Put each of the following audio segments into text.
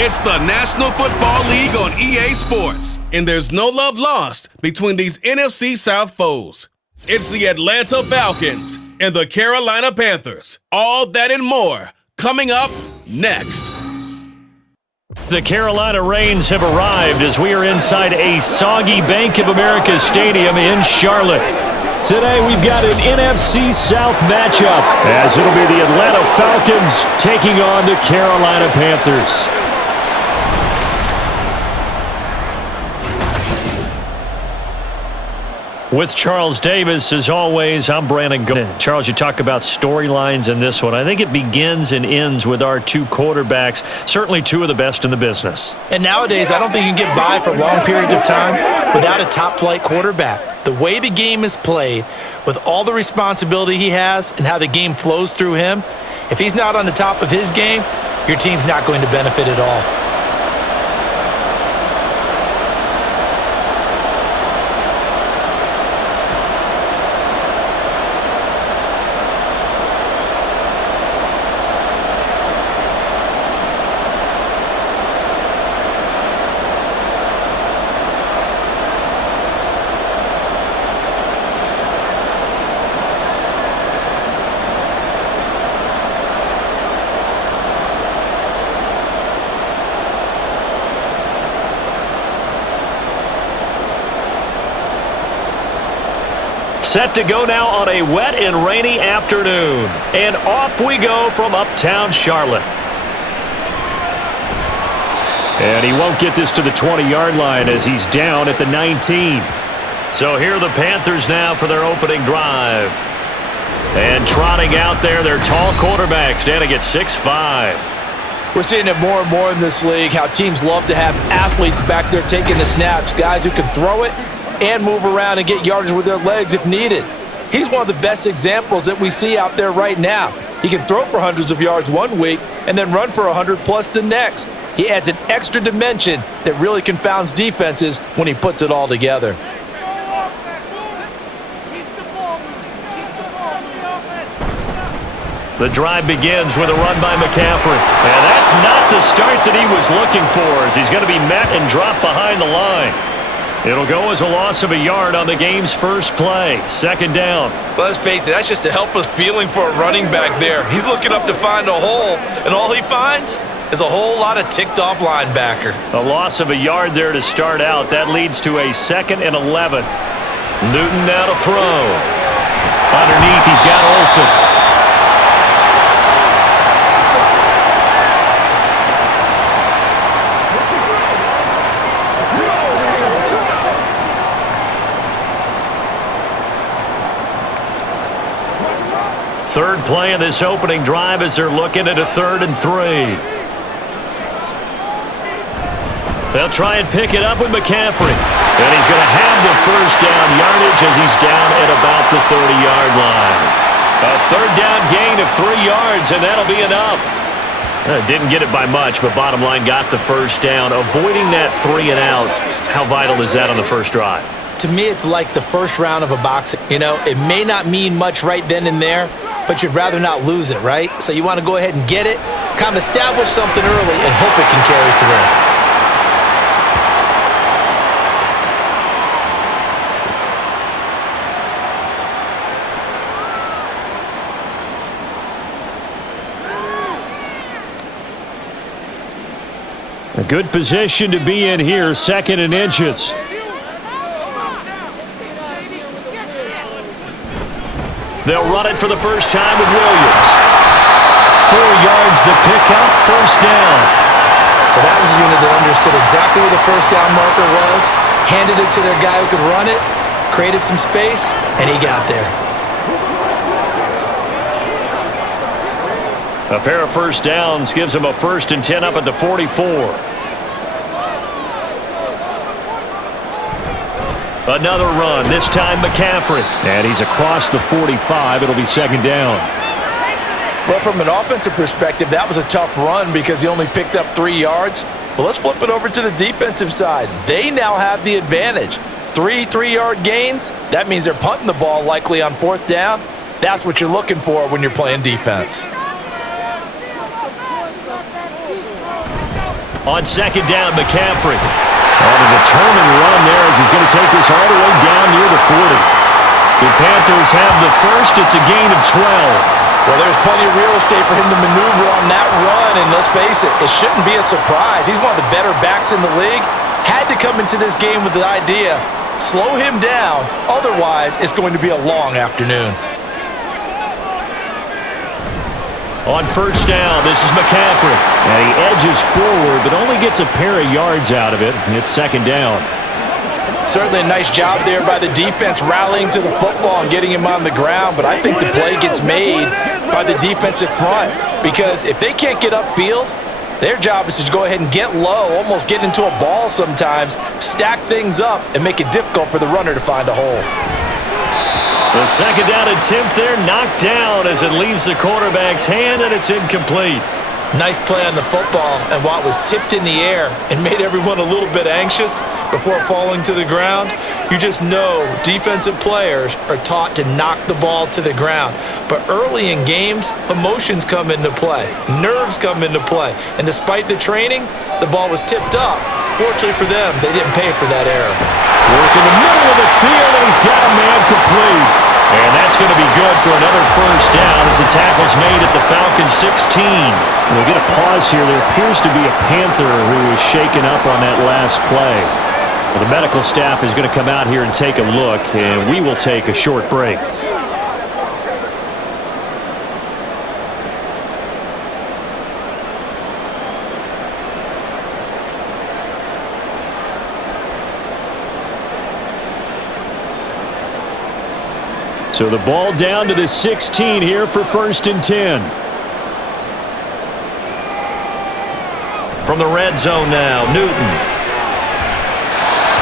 It's the National Football League on EA Sports, and there's no love lost between these NFC South foes. It's the Atlanta Falcons and the Carolina Panthers. All that and more coming up next. The Carolina Rains have arrived as we are inside a soggy Bank of America Stadium in Charlotte. Today we've got an NFC South matchup as it'll be the Atlanta Falcons taking on the Carolina Panthers. With Charles Davis, as always, I'm Brandon Gold. Charles, you talk about storylines in this one. I think it begins and ends with our two quarterbacks, certainly two of the best in the business. And nowadays, I don't think you can get by for long periods of time without a top-flight quarterback. The way the game is played, with all the responsibility he has and how the game flows through him, if he's not on the top of his game, your team's not going to benefit at all. Set to go now on a wet and rainy afternoon. And off we go from uptown Charlotte. And he won't get this to the 20-yard line as he's down at the 19. So here are the Panthers now for their opening drive. And trotting out there, their tall quarterbacks standing at 6'5". We're seeing it more and more in this league, how teams love to have athletes back there taking the snaps, guys who can throw it and move around and get yardage with their legs if needed. He's one of the best examples that we see out there right now. He can throw for hundreds of yards one week and then run for 100+ the next. He adds an extra dimension that really confounds defenses when he puts it all together. The drive begins with a run by McCaffrey. And that's not the start that he was looking for, as he's going to be met and dropped behind the line. It'll go as a loss of a yard on the game's first play. Second down. Well, let's face it, that's just a helpless feeling for a running back there. He's looking up to find a hole, and all he finds is a whole lot of ticked-off linebacker. A loss of a yard there to start out. That leads to a 2nd and 11. Newton now to throw. Underneath, he's got Olsen. Third play of this opening drive as they're looking at a 3rd and 3. They'll try and pick it up with McCaffrey. And he's going to have the first down yardage as he's down at about the 30-yard line. A 3rd down gain of 3 yards, and that'll be enough. Didn't get it by much, but bottom line got the first down. Avoiding that 3 and out, how vital is that on the first drive? To me, it's like the first round of a boxing. You know, it may not mean much right then and there, but you'd rather not lose it, right? So you want to go ahead and get it, kind of establish something early, and hope it can carry through. A good position to be in here, 2nd and inches. They'll run it for the first time with Williams. 4 yards the pickup, first down. Well, that was a unit that understood exactly where the first down marker was, handed it to their guy who could run it, created some space, and he got there. A pair of first downs gives them a 1st and 10 up at the 44. Another run, this time McCaffrey. And he's across the 45. It'll be 2nd down. Well, from an offensive perspective, that was a tough run because he only picked up 3 yards. Well, let's flip it over to the defensive side. They now have the advantage. 3 3-yard gains. That means they're punting the ball likely on 4th down. That's what you're looking for when you're playing defense. On second down, McCaffrey. And a determined run there as he's going to take this all the way down near the 40. The Panthers have the first. It's a gain of 12. Well, there's plenty of real estate for him to maneuver on that run, and let's face it, it shouldn't be a surprise. He's one of the better backs in the league. Had to come into this game with the idea, slow him down, otherwise it's going to be a long afternoon. On first down, this is McCaffrey. And he edges forward, but only gets a pair of yards out of it. And it's second down. Certainly a nice job there by the defense rallying to the football and getting him on the ground, but I think the play gets made by the defensive front because if they can't get upfield, their job is to go ahead and get low, almost get into a ball sometimes, stack things up, and make it difficult for the runner to find a hole. The second down attempt there knocked down as it leaves the quarterback's hand, and it's incomplete. Nice play on the football, and while it was tipped in the air and made everyone a little bit anxious before falling to the ground, you just know defensive players are taught to knock the ball to the ground. But early in games, emotions come into play, nerves come into play, and despite the training, the ball was tipped up. Fortunately for them, they didn't pay for that error. Work in the middle of the field, and he's got a man complete. And that's going to be good for another first down as the tackle's made at the Falcons 16. We'll get a pause here. There appears to be a Panther who is shaken up on that last play. Well, the medical staff is going to come out here and take a look, and we will take a short break. So the ball down to the 16 here for first and 10. From the red zone now, Newton.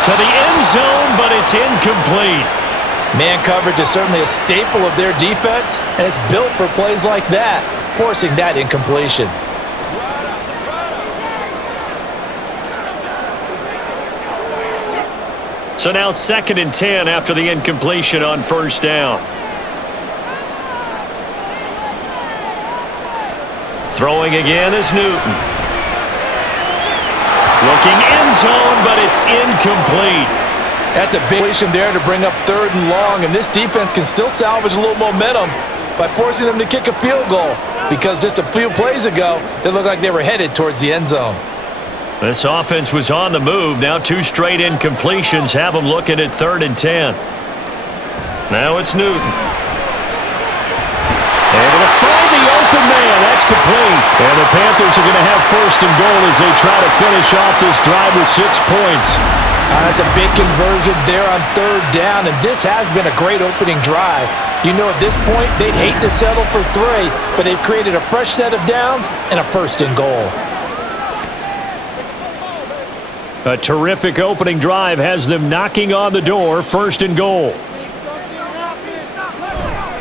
To the end zone, but it's incomplete. Man coverage is certainly a staple of their defense, and it's built for plays like that, forcing that incompletion. So now second and 10 after the incompletion on first down. Throwing again is Newton. Looking end zone, but it's incomplete. That's a big completion there to bring up third and long, and this defense can still salvage a little momentum by forcing them to kick a field goal because just a few plays ago, they looked like they were headed towards the end zone. This offense was on the move. Now two straight incompletions have them looking at third and 10. Now it's Newton. Able to find the open man. That's complete. And the Panthers are going to have first and goal as they try to finish off this drive with 6 points. That's a big conversion there on third down, and this has been a great opening drive. You know at this point they'd hate to settle for 3, but they've created a fresh set of downs and a first and goal. A terrific opening drive has them knocking on the door, first and goal.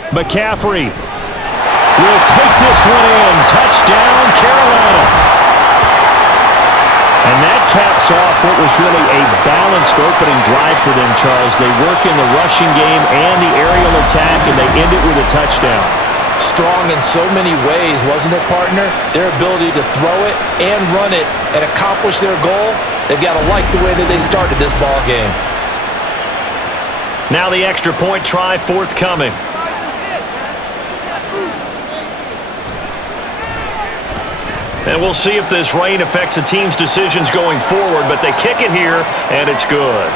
McCaffrey will take this one in. Touchdown, Carolina. And that caps off what was really a balanced opening drive for them, Charles. They work in the rushing game and the aerial attack, and they end it with a touchdown. Strong in so many ways, wasn't it, partner? Their ability to throw it and run it and accomplish their goal. They've got to like the way that they started this ball game. Now the extra point try forthcoming. And we'll see if this rain affects the team's decisions going forward, but they kick it here, and it's good.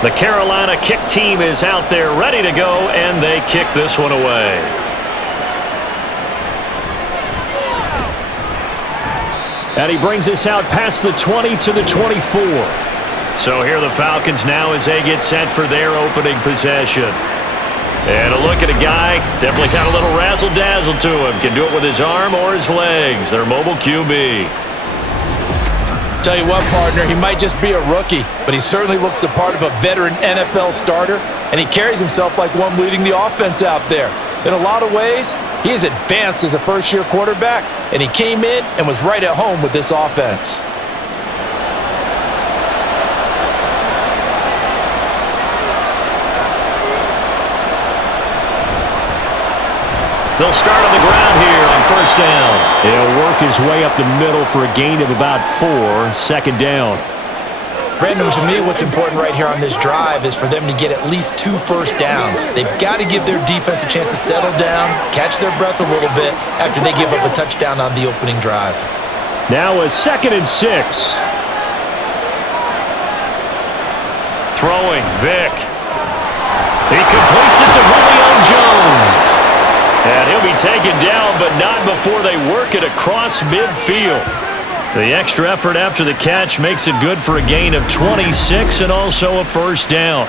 The Carolina kick team is out there ready to go, and they kick this one away. And he brings us out past the 20 to the 24. So here the Falcons now as they get set for their opening possession. And a look at a guy, definitely got a little razzle-dazzle to him. Can do it with his arm or his legs. Their mobile QB. Tell you what, partner, he might just be a rookie, but he certainly looks the part of a veteran NFL starter, and he carries himself like one leading the offense out there. In a lot of ways, he is advanced as a first-year quarterback, and he came in and was right at home with this offense. They'll start on the ground here on first down. He'll work his way up the middle for a gain of about 4, second down. Brandon, to me, what's important right here on this drive is for them to get at least 2 first downs. They've got to give their defense a chance to settle down, catch their breath a little bit after they give up a touchdown on the opening drive. Now a 2nd and 6. Throwing, Vic. He completes it to Julio Jones. And he'll be taken down, but not before they work it across midfield. The extra effort after the catch makes it good for a gain of 26 and also a first down.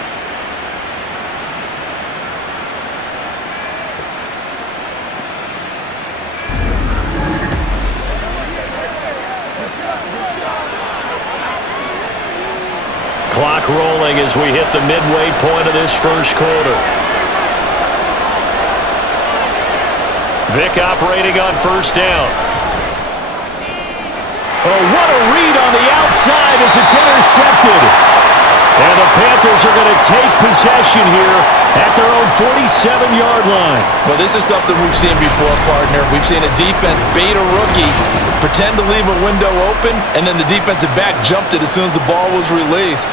Clock rolling as we hit the midway point of this first quarter. Vic operating on first down. Oh, what a read on the outside as it's intercepted. And the Panthers are going to take possession here at their own 47-yard line. Well, this is something we've seen before, partner. We've seen a defense bait a rookie, pretend to leave a window open, and then the defensive back jumped it as soon as the ball was released.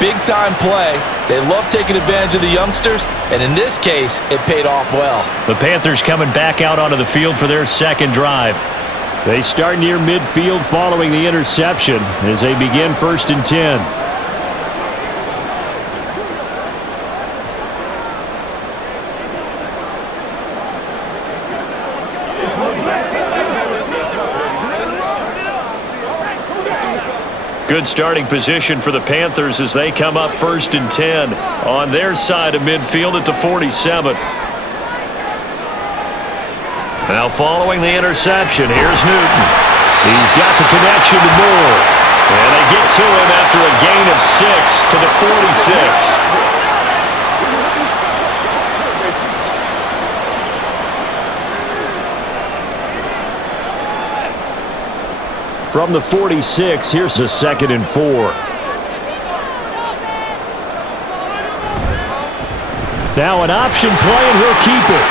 Big-time play. They love taking advantage of the youngsters, and in this case, it paid off well. The Panthers coming back out onto the field for their second drive. They start near midfield following the interception as they begin 1st and 10. Good starting position for the Panthers as they come up 1st and 10 on their side of midfield at the 47. Now following the interception, here's Newton. He's got the connection to Moore. And they get to him after a gain of 6 to the 46. From the 46, here's a 2nd and 4. Now an option play, and he'll keep it.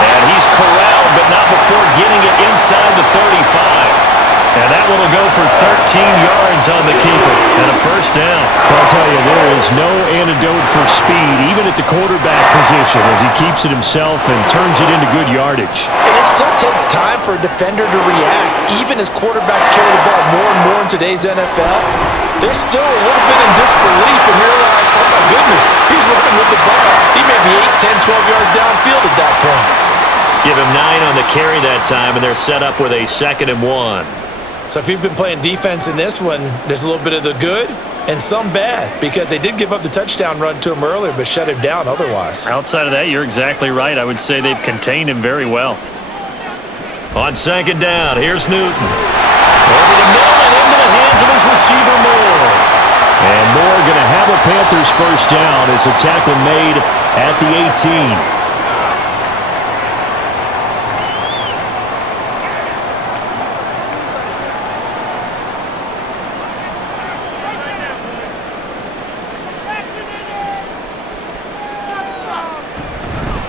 And he's corralled, but not before getting it inside the 35. And that one will go for 13 yards on the keeper and a first down. I'll tell you, there is no antidote for speed, even at the quarterback position, as he keeps it himself and turns it into good yardage. And it still takes time for a defender to react. Even as quarterbacks carry the ball more and more in today's NFL, they're still a little bit in disbelief and realize, oh my goodness, he's running with the ball. He may be 8, 10, 12 yards downfield at that point. Give him 9 on the carry that time, and they're set up with a 2nd and 1. So if you've been playing defense in this one, there's a little bit of the good and some bad, because they did give up the touchdown run to him earlier but shut him down otherwise. Outside of that, you're exactly right. I would say they've contained him very well. On 2nd down, here's Newton. Over the middle and into the hands of his receiver, Moore. And Moore going to have a Panthers first down as a tackle made at the 18.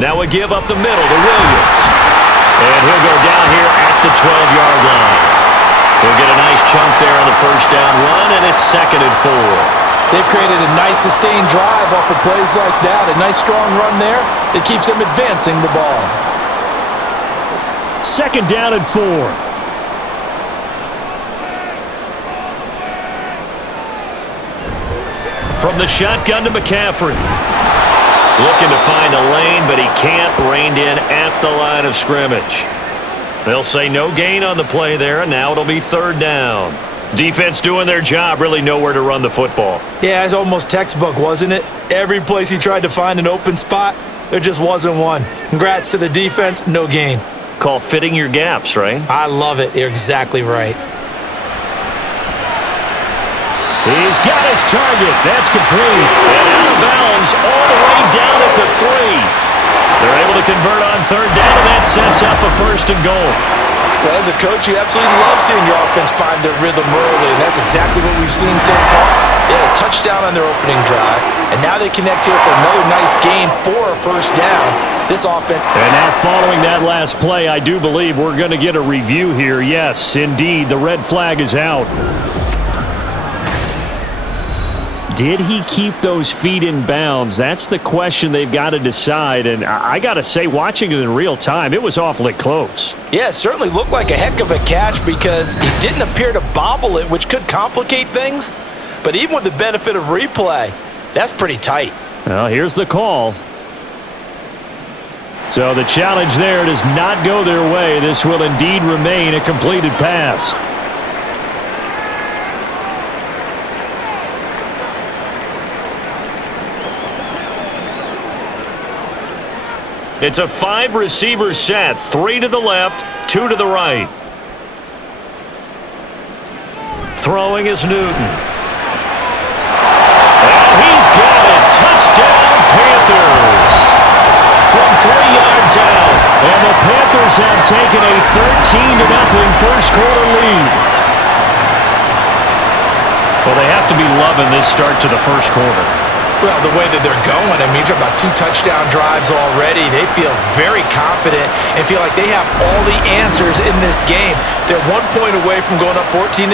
Now we give up the middle to Williams. And he'll go down here at the 12-yard line. He'll get a nice chunk there on the first down run, and it's 2nd and 4. They've created a nice sustained drive off of plays like that. A nice strong run there that keeps them advancing the ball. 2nd down and 4. From the shotgun to McCaffrey. Looking to find a lane, but he can't. Reined in at the line of scrimmage. They'll say no gain on the play there, and now it'll be 3rd down. Defense doing their job, really nowhere to run the football. Yeah, it's almost textbook, wasn't it? Every place he tried to find an open spot, there just wasn't one. Congrats to the defense, no gain. Call fitting your gaps, right? I love it. You're exactly right. He's got his target. That's complete. And out of bounds all the way down at the 3. They're able to convert on third down, and that sets up a first and goal. Well, as a coach, you absolutely love seeing your offense find their rhythm early, and that's exactly what we've seen so far. They had a touchdown on their opening drive, and now they connect here for another nice gain for a first down. This offense. And now following that last play, I do believe we're going to get a review here. Yes, indeed, the red flag is out. Did he keep those feet in bounds? That's the question they've got to decide. And I got to say, watching it in real time, it was awfully close. Yeah, it certainly looked like a heck of a catch because he didn't appear to bobble it, which could complicate things. But even with the benefit of replay, that's pretty tight. Well, here's the call. So the challenge there does not go their way. This will indeed remain a completed pass. It's a 5-receiver set. 3 to the left, 2 to the right. Throwing is Newton. And he's got it. Touchdown, Panthers. From 3 yards out. And the Panthers have taken a 13-0 first quarter lead. Well, they have to be loving this start to the first quarter. Well, the way that they're going, I mean, you're talking about 2 touchdown drives already. They feel very confident and feel like they have all the answers in this game. They're 1 point away from going up 14-0.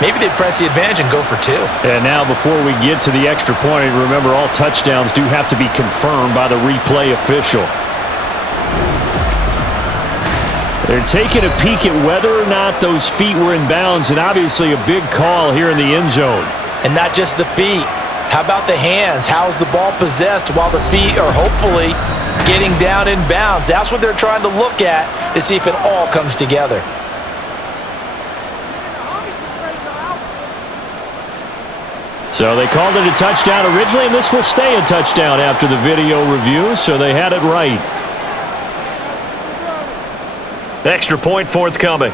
Maybe they press the advantage and go for 2. And now before we get to the extra point, remember all touchdowns do have to be confirmed by the replay official. They're taking a peek at whether or not those feet were in bounds, and obviously a big call here in the end zone. And not just the feet. How about the hands? How's the ball possessed while the feet are hopefully getting down in bounds? That's what they're trying to look at to see if it all comes together. So they called it a touchdown originally, and this will stay a touchdown after the video review, so they had it right. Extra point forthcoming.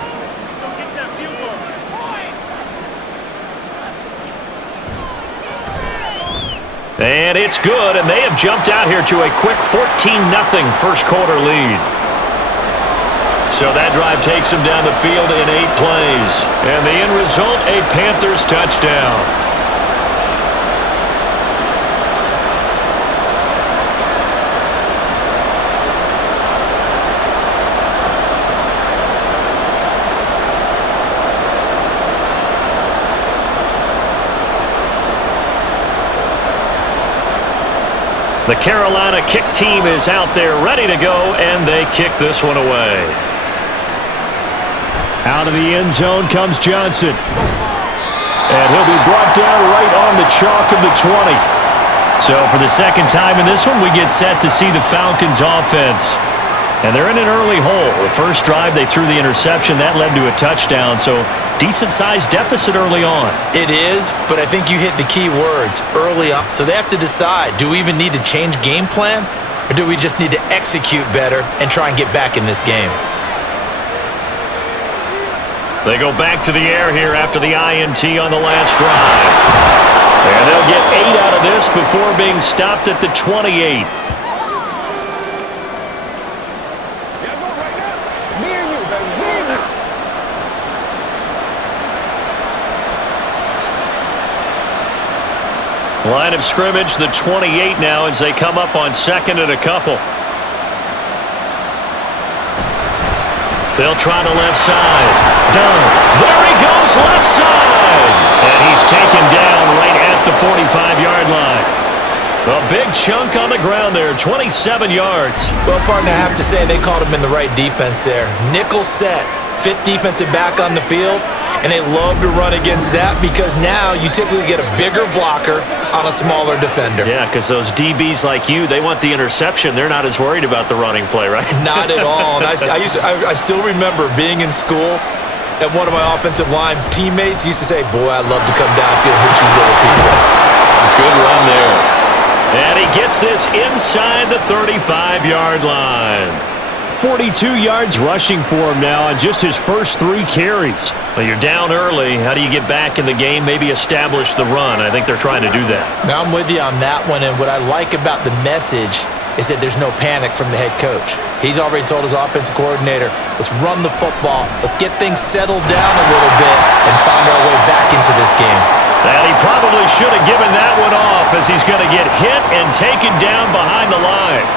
And it's good, and they have jumped out here to a quick 14-0 first quarter lead. So that drive takes them down the field in 8 plays. And the end result, a Panthers touchdown. The Carolina kick team is out there ready to go, and they kick this one away. Out of the end zone comes Johnson. And he'll be brought down right on the chalk of the 20. So for the second time in this one, we get set to see the Falcons offense. And they're in an early hole. The first drive, they threw the interception. That led to a touchdown, so decent-sized deficit early on. It is, but I think you hit the key words early on. So they have to decide, do we even need to change game plan, or do we just need to execute better and try and get back in this game? They go back to the air here after the INT on the last drive. And they'll get 8 out of this before being stopped at the 28. Line of scrimmage, the 28 now as they come up on second and a couple. They'll try the left side. Down. There he goes, left side. And he's taken down right at the 45-yard line. A big chunk on the ground there, 27 yards. Well, partner, I have to say they called him in the right defense there. Nickel set, 5th defensive back on the field. And they love to run against that because now you typically get a bigger blocker on a smaller defender. Yeah, because those DBs like you, they want the interception. They're not as worried about the running play, right? Not at all. And I still remember being in school, and one of my offensive line teammates used to say, boy, I'd love to come downfield and hit you little people. Good run there. And he gets this inside the 35-yard line. 42 yards rushing for him now on just his first 3 carries. Well, you're down early. How do you get back in the game, maybe establish the run? I think they're trying to do that. Now, I'm with you on that one, and what I like about the message is that there's no panic from the head coach. He's already told his offensive coordinator, let's run the football, let's get things settled down a little bit and find our way back into this game. And he probably should have given that one off as he's going to get hit and taken down behind the line.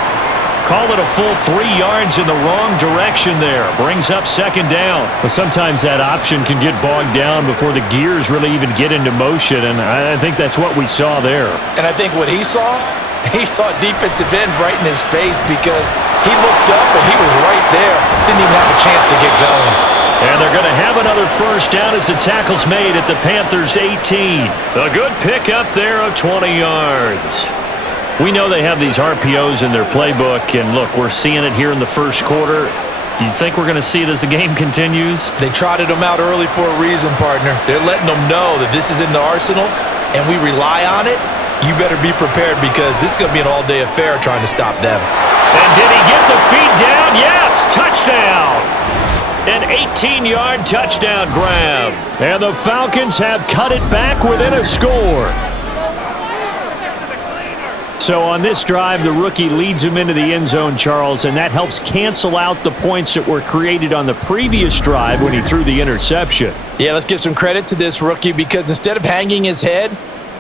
Call it a full 3 yards in the wrong direction there. Brings up second down. But sometimes that option can get bogged down before the gears really even get into motion, and I think that's what we saw there. And I think what he saw defensive end right in his face because he looked up and he was right there. Didn't even have a chance to get going. And they're going to have another first down as the tackle's made at the Panthers' 18. A good pickup there of 20 yards. We know they have these RPOs in their playbook, and look, we're seeing it here in the first quarter. You think we're going to see it as the game continues? They trotted them out early for a reason, partner. They're letting them know that this is in the arsenal, and we rely on it. You better be prepared because this is going to be an all-day affair trying to stop them. And did he get the feet down? Yes, touchdown. An 18-yard touchdown grab. And the Falcons have cut it back within a score. So on this drive, the rookie leads him into the end zone, Charles, and that helps cancel out the points that were created on the previous drive when he threw the interception. Yeah, let's give some credit to this rookie because instead of hanging his head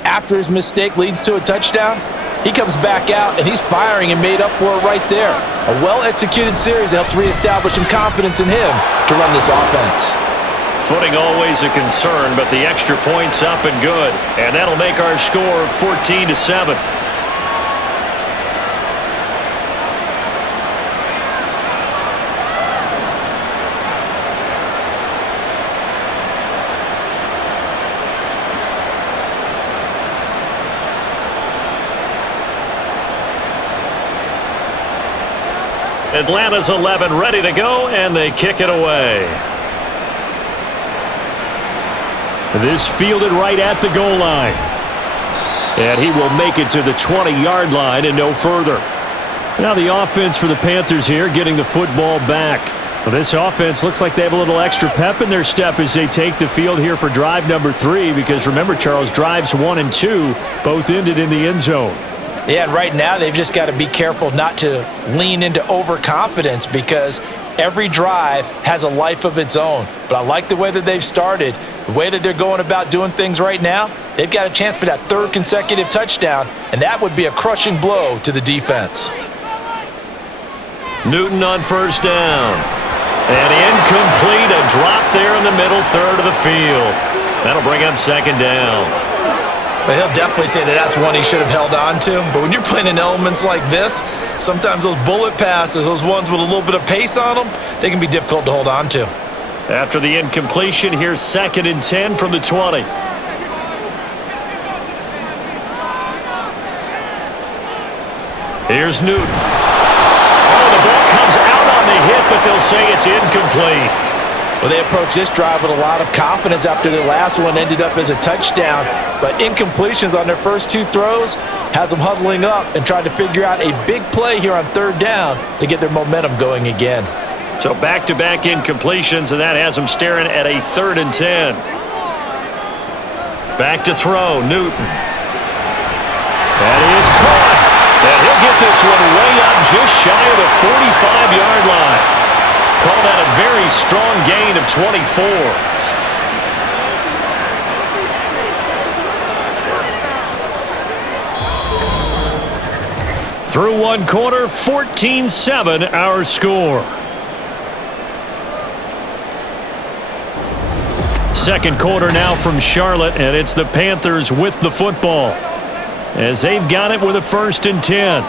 after his mistake leads to a touchdown, he comes back out and he's firing and made up for it right there. A well-executed series that helps reestablish some confidence in him to run this offense. Footing always a concern, but the extra point's up and good. And that'll make our score 14-7. Atlanta's 11 ready to go, and they kick it away. This fielded right at the goal line. And he will make it to the 20-yard line and no further. Now the offense for the Panthers here getting the football back. Well, this offense looks like they have a little extra pep in their step as they take the field here for drive number 3 because remember, Charles, drives 1 and 2 both ended in the end zone. Yeah, and right now they've just got to be careful not to lean into overconfidence because every drive has a life of its own. But I like the way that they've started, the way that they're going about doing things right now. They've got a chance for that 3rd consecutive touchdown, and that would be a crushing blow to the defense. Newton on first down. And incomplete, a drop there in the middle third of the field. That'll bring up second down. But he'll definitely say that that's one he should have held on to. But when you're playing in elements like this, sometimes those bullet passes, those ones with a little bit of pace on them, they can be difficult to hold on to. After the incompletion, here's 2nd and 10 from the 20. Here's Newton. Oh, the ball comes out on the hit, but they'll say it's incomplete. Well, they approached this drive with a lot of confidence after their last one ended up as a touchdown. But incompletions on their first 2 throws has them huddling up and trying to figure out a big play here on 3rd down to get their momentum going again. So back-to-back incompletions, and that has them staring at a 3rd and 10. Back to throw, Newton. That is caught. And he'll get this one way up just shy of the 45-yard line. Call that a very strong gain of 24. Through 1 quarter, 14-7 our score. Second quarter now from Charlotte, and it's the Panthers with the football as they've got it with a 1st and 10.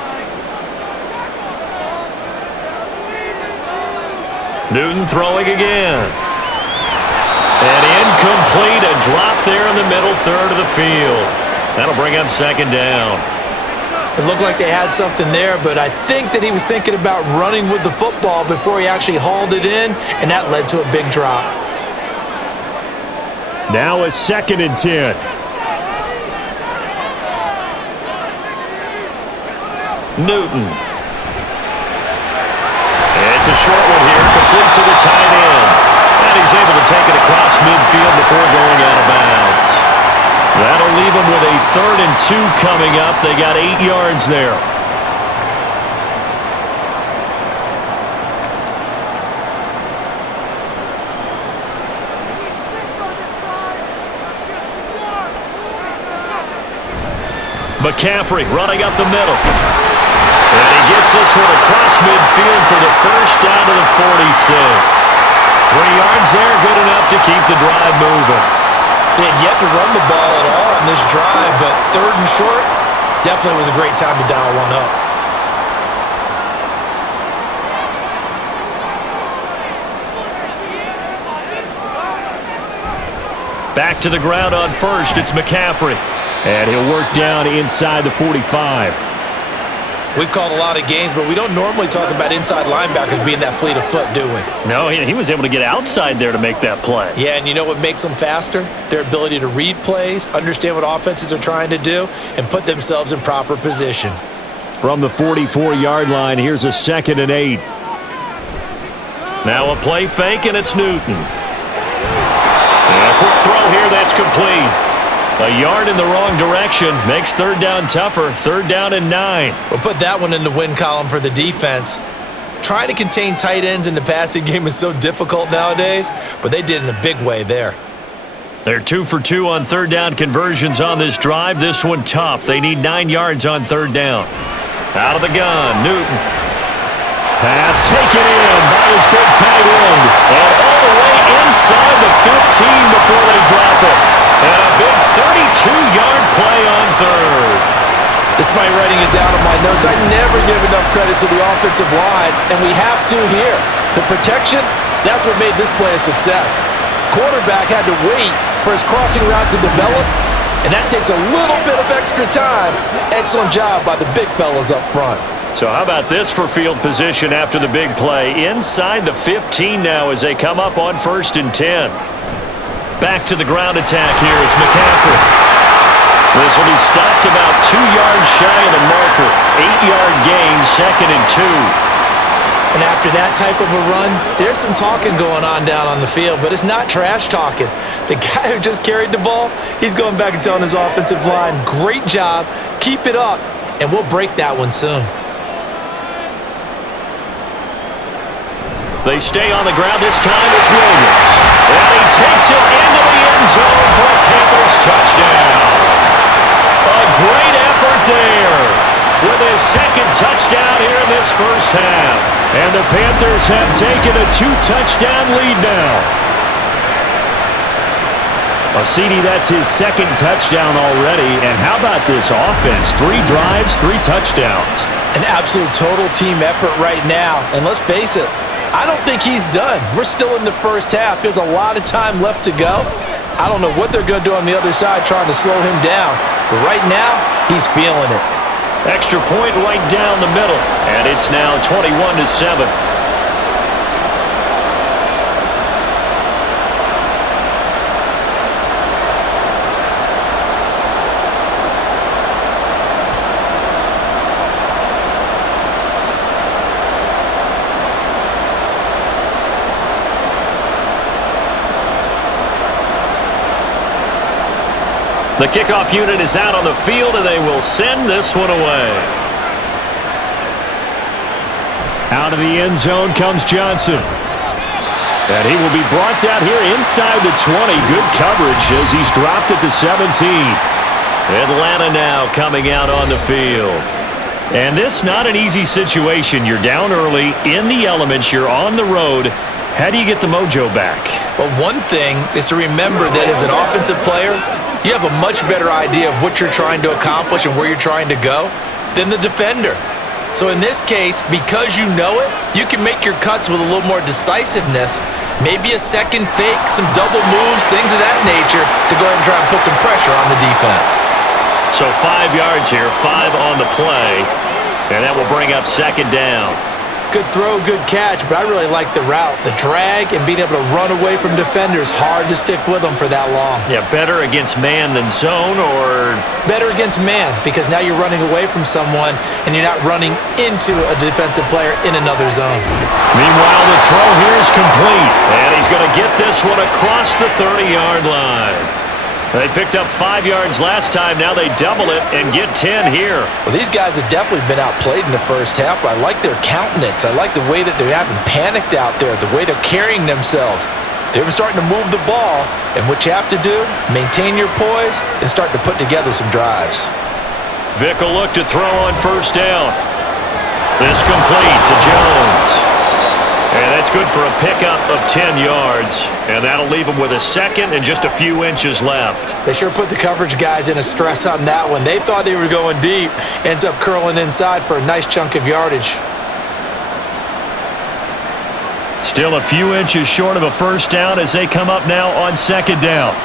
Newton throwing again. And incomplete, a drop there in the middle third of the field. That'll bring up second down. It looked like they had something there, but I think that he was thinking about running with the football before he actually hauled it in, and that led to a big drop. Now a 2nd and 10. Newton. It's a short one here, complete to the tight end. And he's able to take it across midfield before going out of bounds. That'll leave him with a 3rd and 2 coming up. They got 8 yards there. McCaffrey running up the middle. And he gets this one across midfield for the first down to the 46. 3 yards there, good enough to keep the drive moving. They had yet to run the ball at all on this drive, but 3rd and short definitely was a great time to dial one up. Back to the ground on first, it's McCaffrey. And he'll work down inside the 45. We've called a lot of games, but we don't normally talk about inside linebackers being that fleet of foot, do we? No, he was able to get outside there to make that play. Yeah, and you know what makes them faster? Their ability to read plays, understand what offenses are trying to do, and put themselves in proper position. From the 44-yard line, here's a 2nd and 8. Now a play fake, and it's Newton. And a quick throw here, that's complete. A yard in the wrong direction makes 3rd down tougher. 3rd down and 9. We'll put that one in the win column for the defense. Trying to contain tight ends in the passing game is so difficult nowadays, but they did in a big way there. They're 2 for 2 on 3rd down conversions on this drive. This one tough. They need 9 yards on 3rd down. Out of the gun, Newton. Pass taken in by his big tight end. And all the way inside the 15 before they drop it. And a big 32-yard play on 3rd. Despite writing it down on my notes, I never give enough credit to the offensive line, and we have to here. The protection, that's what made this play a success. Quarterback had to wait for his crossing route to develop, and that takes a little bit of extra time. Excellent job by the big fellas up front. So how about this for field position after the big play? Inside the 15 now as they come up on 1st and 10. Back to the ground attack here. It's McCaffrey. This will be stopped about 2 yards shy of the marker. 8-yard gain, 2nd and 2. And after that type of a run, there's some talking going on down on the field, but it's not trash talking. The guy who just carried the ball, he's going back and telling his offensive line, great job, keep it up, and we'll break that one soon. They stay on the ground. This time it's Williams. And he takes it into the end zone for a Panthers touchdown. A great effort there with his 2nd touchdown here in this first half. And the Panthers have taken a 2-touchdown lead now. CD, that's his 2nd touchdown already. And how about this offense? 3 drives, 3 touchdowns. An absolute total team effort right now. And let's face it, I don't think he's done. We're still in the first half. There's a lot of time left to go. I don't know what they're going to do on the other side trying to slow him down. But right now, he's feeling it. Extra point right down the middle. And it's now 21-7. The kickoff unit is out on the field, and they will send this one away. Out of the end zone comes Johnson. And he will be brought down here inside the 20. Good coverage as he's dropped at the 17. Atlanta now coming out on the field. And this not an easy situation. You're down early, in the elements, you're on the road. How do you get the mojo back? Well, one thing is to remember that as an offensive player, you have a much better idea of what you're trying to accomplish and where you're trying to go than the defender. So in this case, because you know it, you can make your cuts with a little more decisiveness, maybe a second fake, some double moves, things of that nature to go ahead and try and put some pressure on the defense. So 5 yards here, 5 on the play, and that will bring up 2nd down. Good throw, good catch, but I really like the route. The drag and being able to run away from defenders, hard to stick with them for that long. Yeah, better against man than zone, or? Better against man, because now you're running away from someone and you're not running into a defensive player in another zone. Meanwhile, the throw here is complete, and he's going to get this one across the 30-yard line. They picked up 5 yards last time. Now they double it and get 10 here. Well, these guys have definitely been outplayed in the first half, but I like their countenance. I like the way that they haven't panicked out there, the way they're carrying themselves. They're starting to move the ball, and what you have to do, maintain your poise and start to put together some drives. Vick will look to throw on first down. This complete to Jones. And that's good for a pickup of 10 yards. And that'll leave them with a second and just a few inches left. They sure put the coverage guys in a stress on that one. They thought they were going deep. Ends up curling inside for a nice chunk of yardage. Still a few inches short of a first down as they come up now on second down.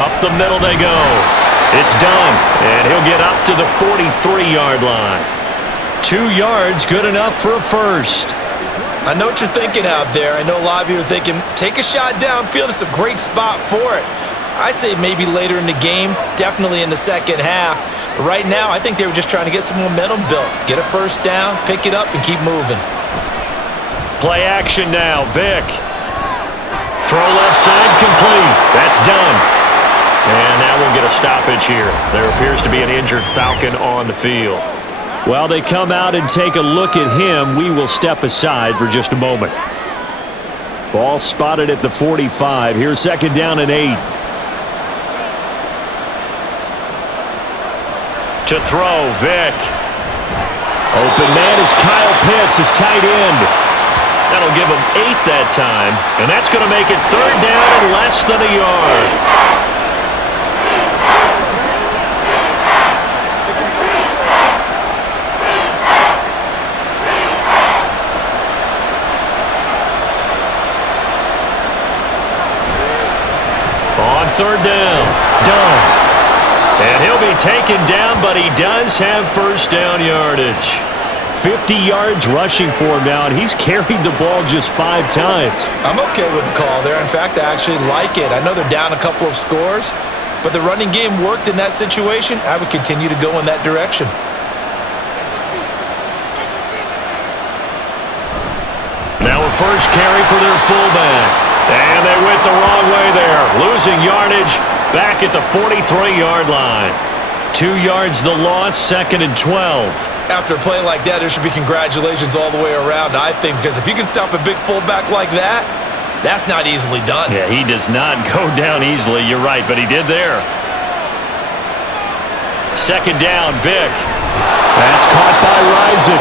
Up the middle they go. It's done. And he'll get up to the 43-yard line. 2 yards, good enough for a first. I know what you're thinking out there. I know a lot of you are thinking, take a shot downfield. It's a great spot for it. I'd say maybe later in the game, definitely in the second half. But right now, I think they were just trying to get some momentum built. Get a first down, pick it up, and keep moving. Play action now, Vick. Throw left side, complete. That's done. And now we'll get a stoppage here. There appears to be an injured Falcon on the field. While they come out and take a look at him, we will step aside for just a moment. Ball spotted at the 45. Here's second down and 8. To throw, Vick. Open man is Kyle Pitts, his tight end. That'll give him 8 that time, and that's going to make it third down and less than a yard. On third down, done. And he'll be taken down, but he does have first down yardage. 50 yards rushing for him now, and he's carried the ball just 5 times. I'm okay with the call there. In fact, I actually like it. I know they're down a couple of scores, but the running game worked in that situation. I would continue to go in that direction. Now a first carry for their fullback. And they went the wrong way there. Losing yardage back at the 43-yard line. 2 yards the loss, second and 12. After a play like that, there should be congratulations all the way around, I think, because if you can stop a big fullback like that, that's not easily done. Yeah, he does not go down easily. You're right, but he did there. Second down, Vick. That's caught by Rison.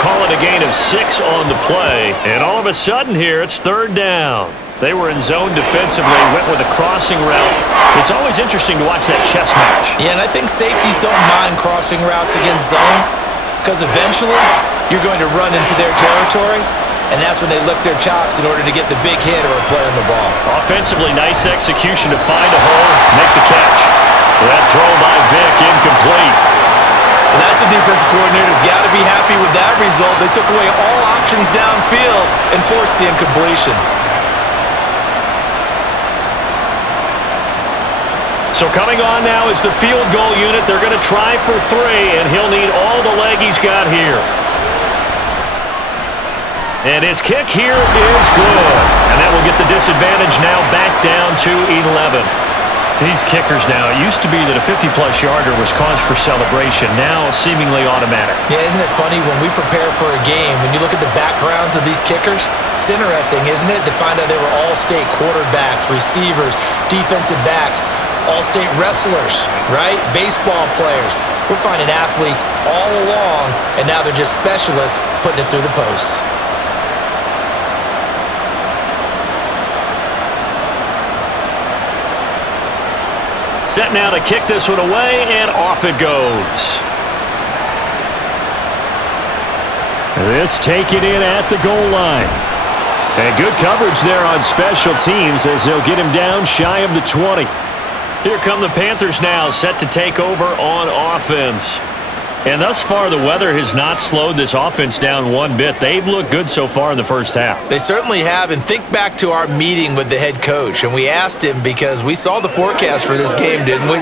Call it a gain of 6 on the play. And all of a sudden here, it's third down. They were in zone defensively, went with a crossing route. It's always interesting to watch that chess match. Yeah, and I think safeties don't mind crossing routes against zone because eventually you're going to run into their territory, and that's when they lick their chops in order to get the big hit or a play on the ball. Offensively, nice execution to find a hole, make the catch. That throw by Vick, incomplete. Well, that's a defensive coordinator's got to be happy with that result. They took away all options downfield and forced the incompletion. So coming on now is the field goal unit. They're going to try for 3, and he'll need all the leg he's got here. And his kick here is good. And that will get the disadvantage now back down to 11. These kickers now, it used to be that a 50-plus yarder was cause for celebration. Now seemingly automatic. Yeah, isn't it funny when we prepare for a game, when you look at the backgrounds of these kickers, it's interesting, isn't it, to find out they were all-state quarterbacks, receivers, defensive backs, all-state wrestlers, right? Baseball players. We're finding athletes all along, and now they're just specialists putting it through the posts. Set now to kick this one away, and off it goes. This taken in at the goal line. And good coverage there on special teams as they'll get him down shy of the 20. Here come the Panthers now, set to take over on offense. And thus far, the weather has not slowed this offense down one bit. They've looked good so far in the first half. They certainly have, and think back to our meeting with the head coach, and we asked him because we saw the forecast for this game, didn't we?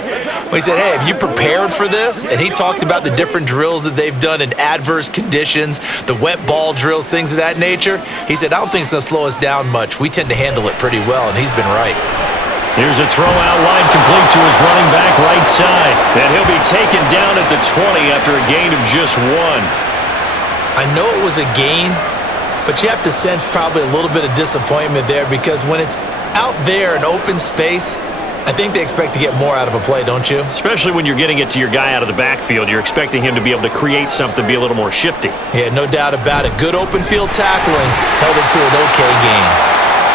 We said, hey, have you prepared for this? And he talked about the different drills that they've done in adverse conditions, the wet ball drills, things of that nature. He said, I don't think it's going to slow us down much. We tend to handle it pretty well, and he's been right. Here's a throw out wide, complete to his running back right side. And he'll be taken down at the 20 after a gain of just 1. I know it was a gain, but you have to sense probably a little bit of disappointment there because when it's out there in open space, I think they expect to get more out of a play, don't you? Especially when you're getting it to your guy out of the backfield. You're expecting him to be able to create something, be a little more shifty. Yeah, no doubt about it. Good open field tackling held it to an okay gain.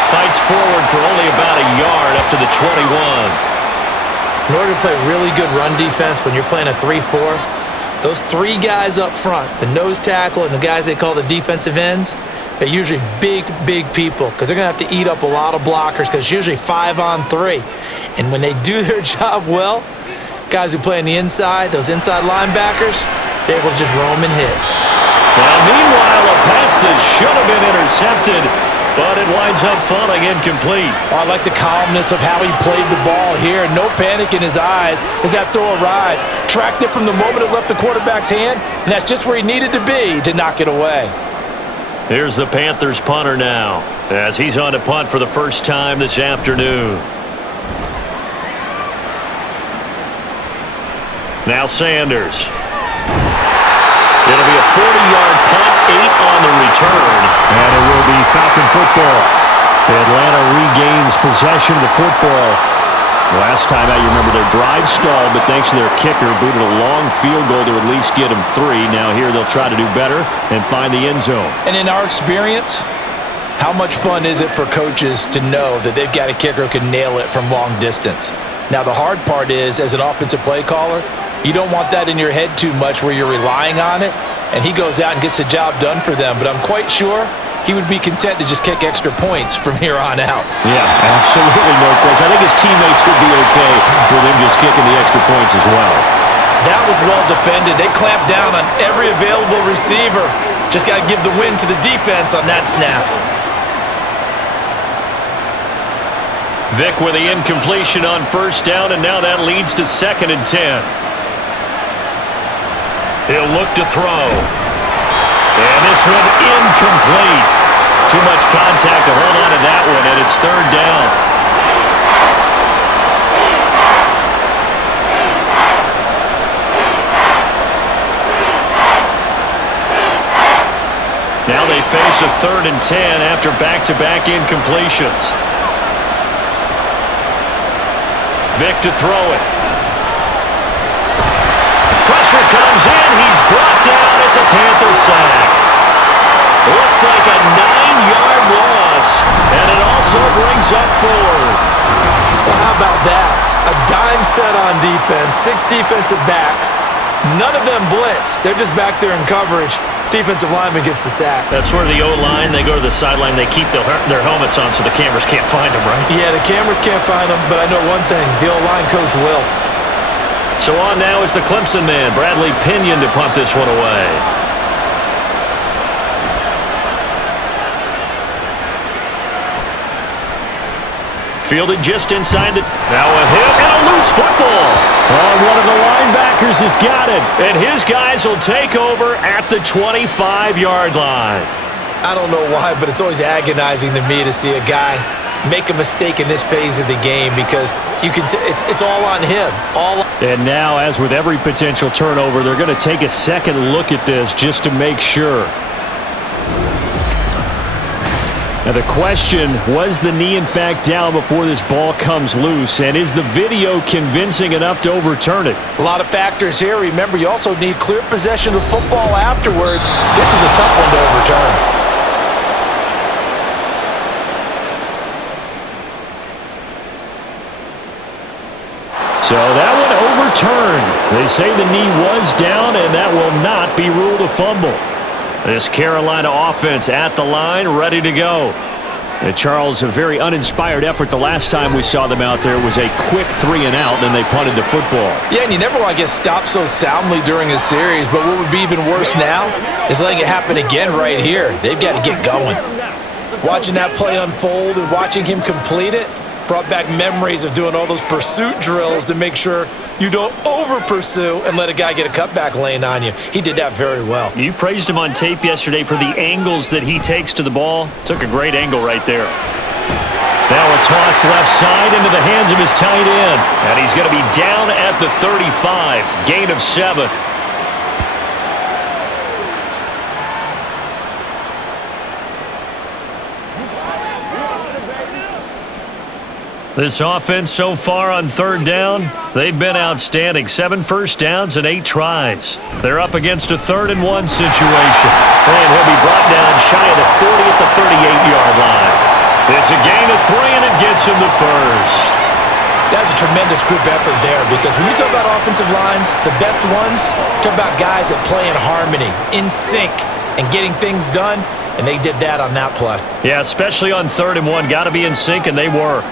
Fights forward for only about a yard up to the 21. In order to play really good run defense when you're playing a 3-4, those 3 guys up front, the nose tackle and the guys they call the defensive ends, they're usually big people because they're going to have to eat up a lot of blockers because it's usually 5 on 3. And when they do their job well, guys who play on the inside, those inside linebackers, they're able to just roam and hit. Well, meanwhile, a pass that should have been intercepted, but it winds up falling incomplete. I like the calmness of how he played the ball here. No panic in his eyes as that throw arrived. Tracked it from the moment it left the quarterback's hand, and that's just where he needed to be to knock it away. Here's the Panthers punter now, as he's on to punt for the first time this afternoon. Now Sanders. It'll be a 40-yard punt, 8 on the return. And it will be Falcon football. Atlanta regains possession of the football. Last time out, you remember their drive stalled, but thanks to their kicker, booted a long field goal to at least get them 3. Now here they'll try to do better and find the end zone. And in our experience, how much fun is it for coaches to know that they've got a kicker who can nail it from long distance? Now the hard part is, as an offensive play caller, you don't want that in your head too much where you're relying on it, and he goes out and gets the job done for them. But I'm quite sure he would be content to just kick extra points from here on out. Yeah, absolutely no question. I think his teammates would be okay with him just kicking the extra points as well. That was well defended. They clamped down on every available receiver. Just got to give the win to the defense on that snap. Vick with the incompletion on first down, and now that leads to 2nd and 10. He'll look to throw. And this one incomplete. Too much contact to hold on to that one, and it's 3rd down. Now they face a 3rd and 10 after back-to-back incompletions. Vick to throw it. Pressure comes in. He's brought down. It's a Panther sack. Looks like a 9-yard loss, and it also brings up 4th. Well, how about that? A dime set on defense, 6 defensive backs. None of them blitz. They're just back there in coverage. Defensive lineman gets the sack. That's where the O-line, they go to the sideline, they keep their helmets on so the cameras can't find them, right? Yeah, the cameras can't find them, but I know one thing. The O-line coach will. So on now is the Clemson man, Bradley Pinion, to punt this one away. Fielded just inside the... Now a hit and a loose football. Oh, one of the linebackers has got it. And his guys will take over at the 25-yard line. I don't know why, but it's always agonizing to me to see a guy make a mistake in this phase of the game because you can it's all on him. And now, as with every potential turnover, they're going to take a second look at this just to make sure. Now the question, was the knee in fact down before this ball comes loose? And is the video convincing enough to overturn it? A lot of factors here. Remember, you also need clear possession of football afterwards. This is a tough one to overturn. So that one overturned. They say the knee was down, and that will not be ruled a fumble. This Carolina offense at the line, ready to go. Charles, a very uninspired effort. The last time we saw them out there was a quick 3-and-out, and then they punted the football. Yeah, and you never want to get stopped so soundly during a series, but what would be even worse now is letting it happen again right here. They've got to get going. Watching that play unfold and watching him complete it brought back memories of doing all those pursuit drills to make sure you don't over-pursue and let a guy get a cutback lane on you. He did that very well. You praised him on tape yesterday for the angles that he takes to the ball. Took a great angle right there. Now a toss left side into the hands of his tight end. And he's going to be down at the 35. Gain of 7. This offense so far on 3rd down, they've been outstanding. 7 first downs and 8 tries. They're up against a 3rd-and-1 situation. And he'll be brought down shy of the 40 at the 38-yard line. It's a gain of 3, and it gets him the first. That's a tremendous group effort there, because when you talk about offensive lines, the best ones, talk about guys that play in harmony, in sync, and getting things done, and they did that on that play. Yeah, especially on 3rd and 1. Got to be in sync, and they were.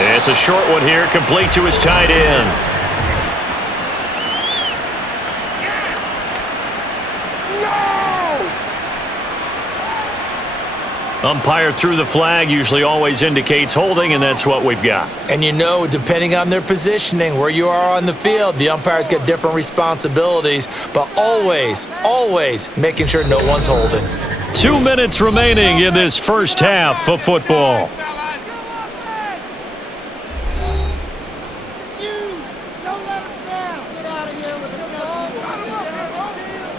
It's a short one here, complete to his tight end. Umpire threw the flag, usually always indicates holding, and that's what we've got. And you know, depending on their positioning, where you are on the field, the umpires get different responsibilities, but always making sure no one's holding. 2 minutes remaining in this first half of football.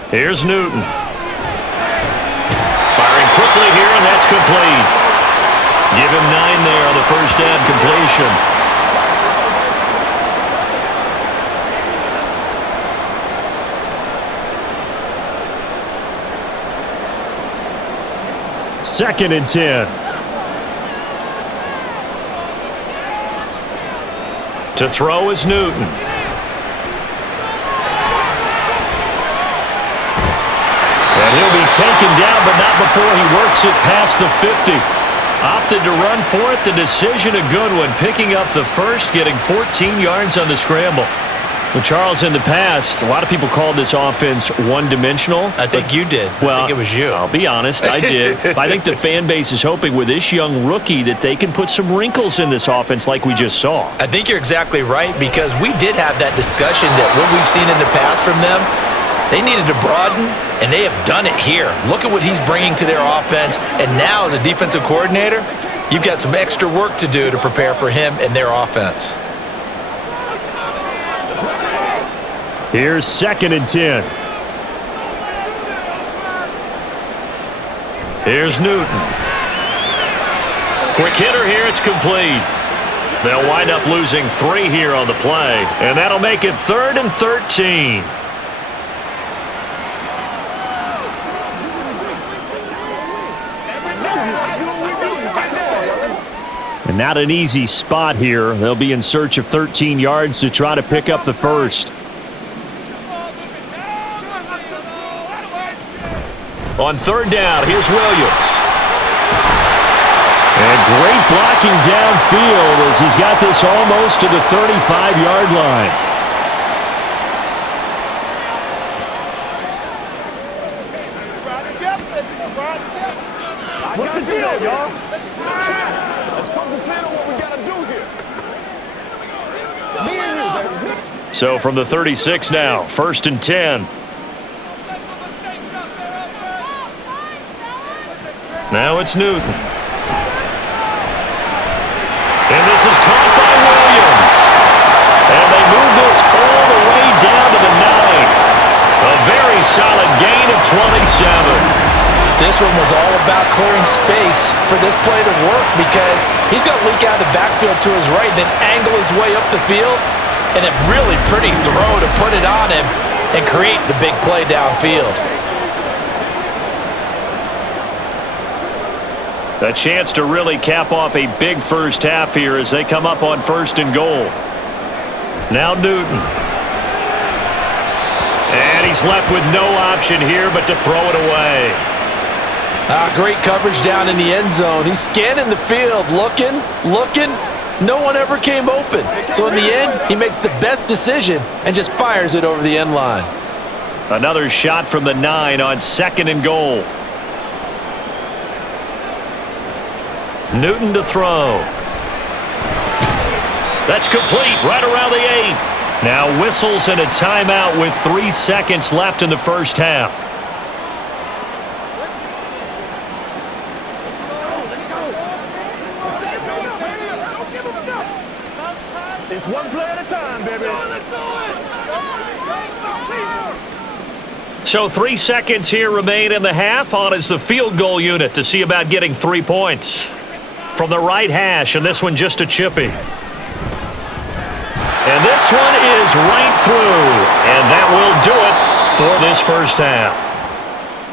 Here's Newton. Firing quickly here, and that's complete. Give him 9 there on the first down completion. Second and 10. To throw is Newton. And he'll be taken down, but not before he works it past the 50. Opted to run for it. The decision a good one. Picking up the first, getting 14 yards on the scramble. Well, Charles, in the past, a lot of people called this offense one-dimensional. I think you did. Well, I think it was you. I'll be honest, I did. I think the fan base is hoping with this young rookie that they can put some wrinkles in this offense like we just saw. I think you're exactly right, because we did have that discussion that what we've seen in the past from them, they needed to broaden, and they have done it here. Look at what he's bringing to their offense, and now as a defensive coordinator, you've got some extra work to do to prepare for him and their offense. Here's second and 10. Here's Newton. Quick hitter here, it's complete. They'll wind up losing 3 here on the play, and that'll make it 3rd and 13. And not an easy spot here. They'll be in search of 13 yards to try to pick up the first. On 3rd down, here's Williams. And great blocking downfield as he's got this almost to the 35-yard line. What's the deal, y'all? Let's focus in on what we got to do here. Me and you, baby. So from the 36 now, 1st and 10. Now it's Newton. And this is caught by Williams. And they move this all the way down to the 9. A very solid gain of 27. This one was all about clearing space for this play to work, because he's going to leak out of the backfield to his right, then angle his way up the field, and a really pretty throw to put it on him and create the big play downfield. A chance to really cap off a big first half here as they come up on 1st and goal. Now Newton. And And he's left with no option here but to throw it away. Great coverage down in the end zone. He's scanning the field, looking. No one ever came open. So in the end, he makes the best decision and just fires it over the end line. Another shot from the 9 on 2nd and goal. Newton to throw. That's complete right around the 8. Now whistles and a timeout with 3 seconds left in the first half. It's one play at a time, baby. So 3 seconds here remain in the half. On is the field goal unit to see about getting 3 points. From the right hash, and this one just a chippy. And this one is right through. And that will do it for this first half.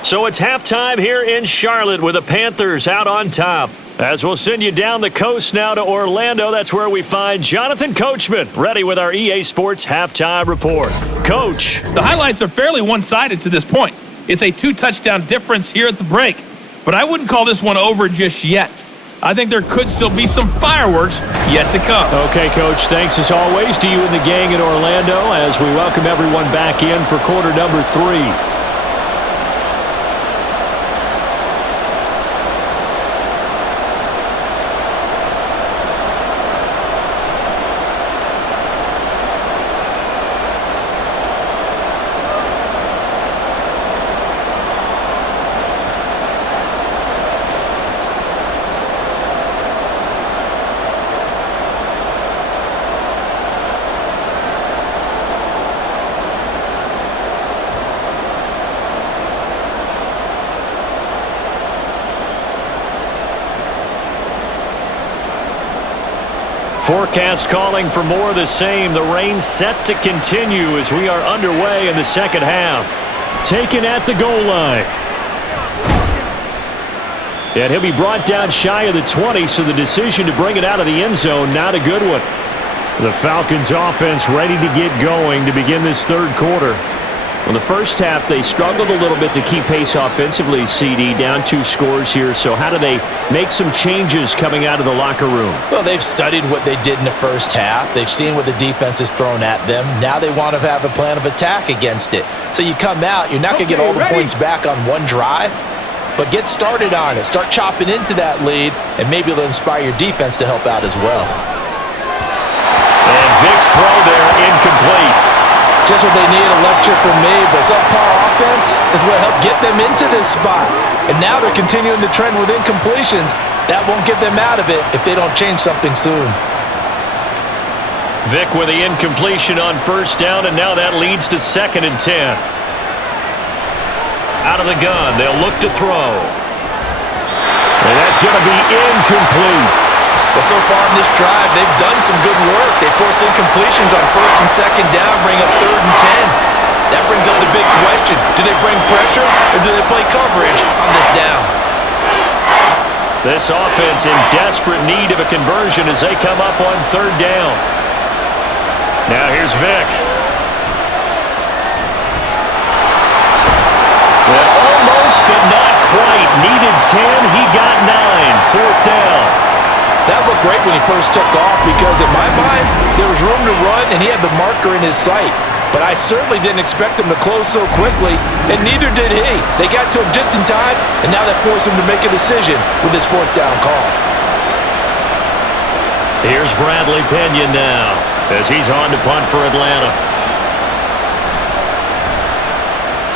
So it's halftime here in Charlotte with the Panthers out on top. As we'll send you down the coast now to Orlando, that's where we find Jonathan Coachman, ready with our EA Sports halftime report. Coach. The highlights are fairly one-sided to this point. It's a 2-touchdown difference here at the break, but I wouldn't call this one over just yet. I think there could still be some fireworks yet to come. Okay, Coach, thanks as always to you and the gang in Orlando as we welcome everyone back in for quarter number 3. Forecast calling for more of the same. The rain set to continue as we are underway in the second half. Taken at the goal line. And he'll be brought down shy of the 20, so the decision to bring it out of the end zone, not a good one. The Falcons offense ready to get going to begin this third quarter. In the first half, they struggled a little bit to keep pace offensively, CD, down 2 scores here. So how do they make some changes coming out of the locker room? Well, they've studied what they did in the first half. They've seen what the defense has thrown at them. Now they want to have a plan of attack against it. So you come out, you're not going to get all the points back on one drive, but get started on it. Start chopping into that lead, and maybe it'll inspire your defense to help out as well. And Vic's throw there, incomplete. Just what they need, a lecture from me, but subpar offense is what helped get them into this spot. And now they're continuing the trend with incompletions. That won't get them out of it if they don't change something soon. Vic with the incompletion on first down, and now that leads to 2nd and 10. Out of the gun, they'll look to throw. And that's going to be incomplete. But so far in this drive, they've done some good work. They force incompletions on 1st and 2nd down, bring up 3rd and 10. That brings up the big question. Do they bring pressure or do they play coverage on this down? This offense in desperate need of a conversion as they come up on 3rd down. Now here's Vic. Well, almost, but not quite. Needed 10, he got 9. 4th down. That looked great when he first took off because, in my mind, there was room to run and he had the marker in his sight. But I certainly didn't expect him to close so quickly, and neither did he. They got to him just in time, and now that forced him to make a decision with his 4th down call. Here's Bradley Pinion now as he's on to punt for Atlanta.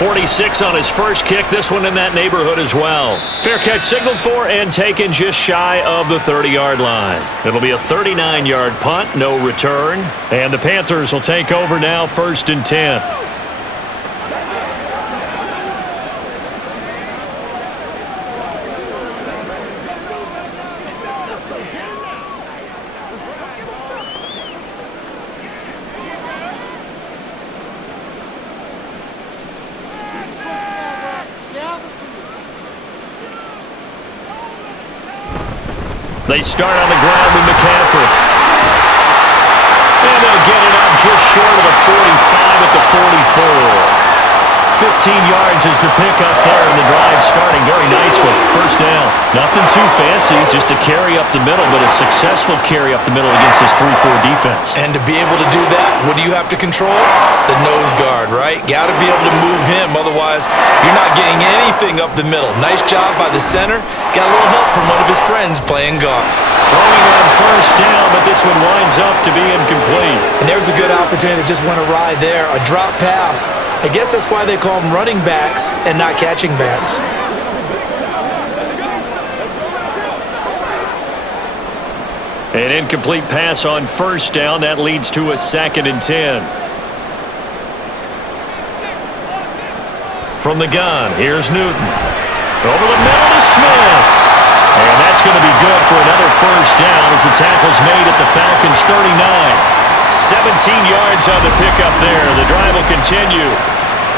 46 on his first kick, this one in that neighborhood as well. Fair catch signaled for and taken just shy of the 30-yard line. It'll be a 39-yard punt, no return. And the Panthers will take over now, 1st and 10. They start on the ground with McCaffrey. And they'll get it up just short of the 45 at the 44. yards is the pickup there, and the drive starting very nicely. First down. Nothing too fancy, just a carry up the middle, but a successful carry up the middle against this 3-4 defense. And to be able to do that, what do you have to control? The nose guard, right? Got to be able to move him, otherwise you're not getting anything up the middle. Nice job by the center. Got a little help from one of his friends playing guard. Throwing on first down, but this one winds up to be incomplete. And there's a good opportunity that just went awry there. A drop pass. I guess that's why they call them running backs and not catching backs. An incomplete pass on first down. That leads to a 2nd and 10. From the gun, here's Newton. Over the middle to Smith. And that's going to be good for another first down as the tackle's made at the Falcons' 39. 17 yards on the pickup there. The drive will continue.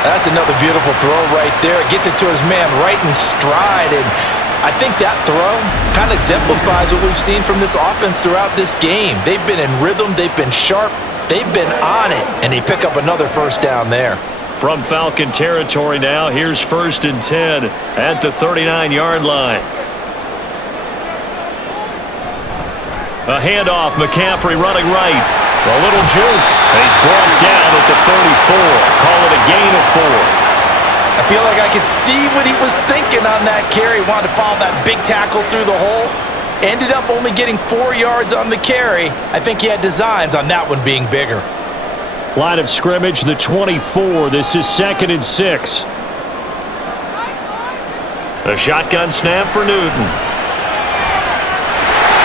That's another beautiful throw right there. Gets it to his man right in stride. And I think that throw kind of exemplifies what we've seen from this offense throughout this game. They've been in rhythm. They've been sharp. They've been on it. And they pick up another first down there. From Falcon territory now, here's 1st and 10 at the 39-yard line. A handoff, McCaffrey running right. A little juke. He's brought down at the 34. Call it a gain of 4. I feel like I could see what he was thinking on that carry. Wanted to follow that big tackle through the hole. Ended up only getting 4 yards on the carry. I think he had designs on that one being bigger. Line of scrimmage, the 24. This is 2nd and 6. A shotgun snap for Newton.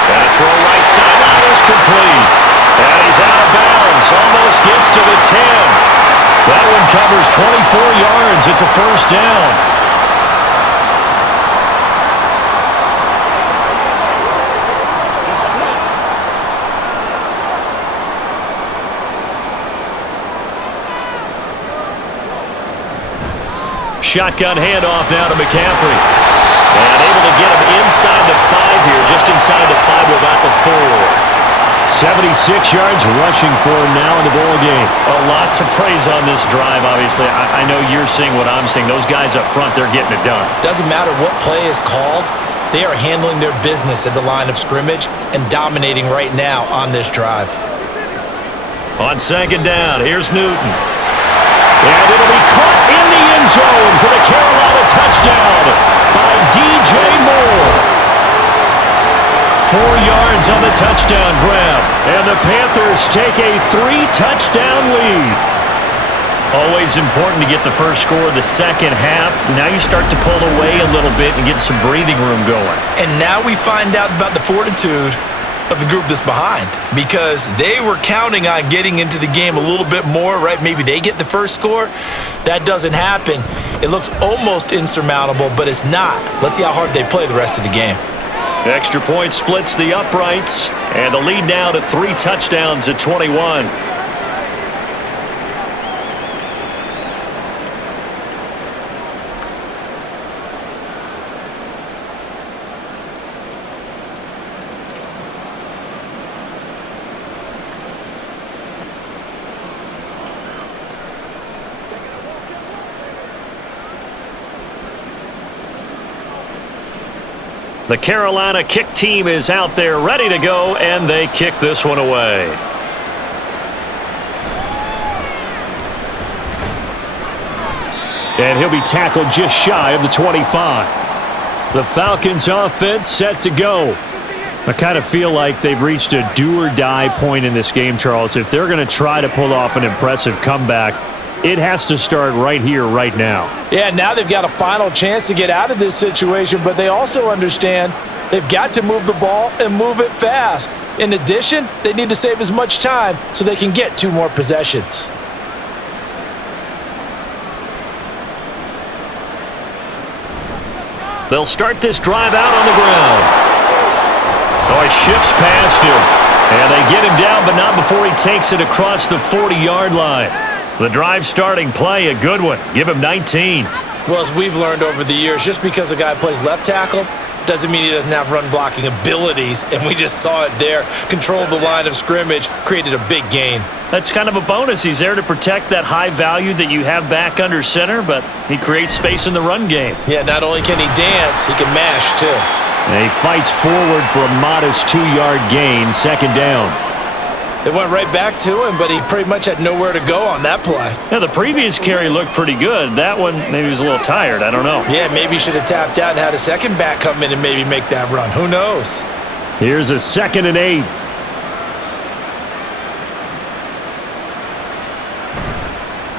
And a throw right sideline is complete. And he's out of bounds. Almost gets to the 10. That one covers 24 yards. It's a first down. Shotgun handoff now to McCaffrey. And able to get him inside the 5 here, just inside the 5 to about the 4. 76 yards rushing for him now in the ball game. A lot to praise on this drive, obviously. I know you're seeing what I'm seeing. Those guys up front, they're getting it done. Doesn't matter what play is called. They are handling their business at the line of scrimmage and dominating right now on this drive. On 2nd down, here's Newton. And it'll be caught in the end zone for the Carolina touchdown by DJ Moore. 4 yards on the touchdown grab. And the Panthers take a 3-touchdown lead. Always important to get the first score of the second half. Now you start to pull away a little bit and get some breathing room going. And now we find out about the fortitude of the group that's behind, because they were counting on getting into the game a little bit more, right? Maybe they get the first score. That doesn't happen. It looks almost insurmountable, but it's not. Let's see how hard they play the rest of the game. Extra point splits the uprights, and the lead now to 3 touchdowns at 21. The Carolina kick team is out there ready to go, and they kick this one away. And he'll be tackled just shy of the 25. The Falcons offense set to go. I kind of feel like they've reached a do-or-die point in this game, Charles. If they're going to try to pull off an impressive comeback, it has to start right here, right now. Yeah, now they've got a final chance to get out of this situation, but they also understand they've got to move the ball and move it fast. In addition, they need to save as much time so they can get 2 more possessions. They'll start this drive out on the ground. Oh, he shifts past him. And they get him down, but not before he takes it across the 40-yard line. The drive starting play, a good one. Give him 19. Well, as we've learned over the years, just because a guy plays left tackle doesn't mean he doesn't have run-blocking abilities, and we just saw it there. Controlled the line of scrimmage, created a big gain. That's kind of a bonus. He's there to protect that high value that you have back under center, but he creates space in the run game. Yeah, not only can he dance, he can mash, too. And he fights forward for a modest 2-yard gain, second down. It went right back to him, but he pretty much had nowhere to go on that play. Yeah, the previous carry looked pretty good. That one, maybe he was a little tired. I don't know. Yeah, maybe he should have tapped out and had a second back come in and maybe make that run. Who knows? Here's a 2nd and 8.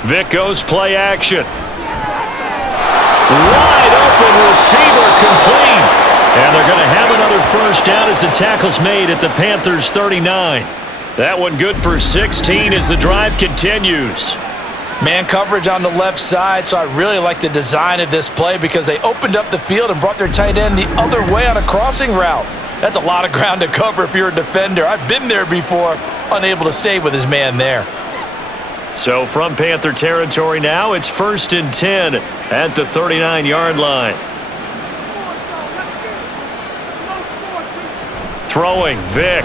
Vic goes play action. Wide open receiver complete. And they're going to have another first down as the tackle's made at the Panthers' 39. That one good for 16 as the drive continues. Man coverage on the left side, so I really like the design of this play because they opened up the field and brought their tight end the other way on a crossing route. That's a lot of ground to cover if you're a defender. I've been there before, unable to stay with his man there. So from Panther territory now, it's 1st and 10 at the 39-yard line. Throwing, Vic.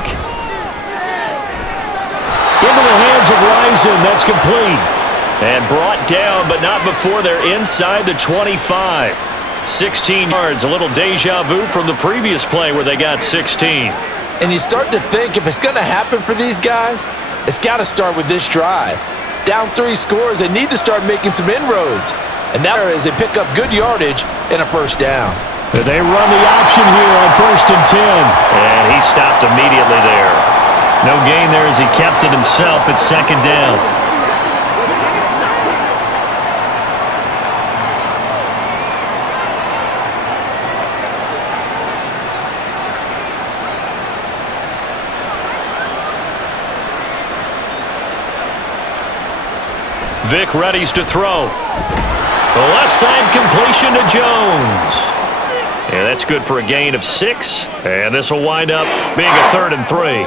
Into the hands of Rison. That's complete. And brought down, but not before they're inside the 25. 16 yards. A little deja vu from the previous play where they got 16. And you start to think if it's going to happen for these guys, it's got to start with this drive. Down 3 scores, they need to start making some inroads. And now as they pick up good yardage and a first down. They run the option here on 1st and 10. And he stopped immediately there. No gain there as he kept it himself at 2nd down. Vic readies to throw. The left side completion to Jones. Yeah, that's good for a gain of 6. And this will wind up being a 3rd and 3.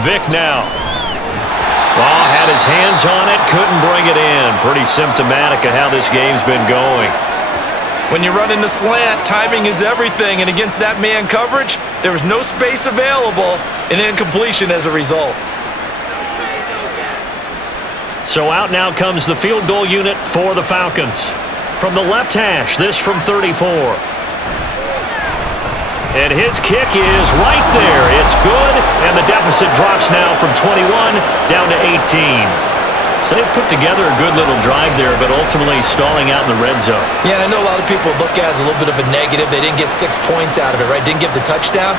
Vic now. Ball had his hands on it, couldn't bring it in. Pretty symptomatic of how this game's been going. When you run in the slant, timing is everything, and against that man coverage, there was no space available, and incompletion as a result. So out now comes the field goal unit for the Falcons. From the left hash, this from 34. And his kick is right there. It's good, and the deficit drops now from 21 down to 18. So they've put together a good little drive there, but ultimately stalling out in the red zone. Yeah, and I know a lot of people look at it as a little bit of a negative. They didn't get 6 points out of it, right? Didn't get the touchdown.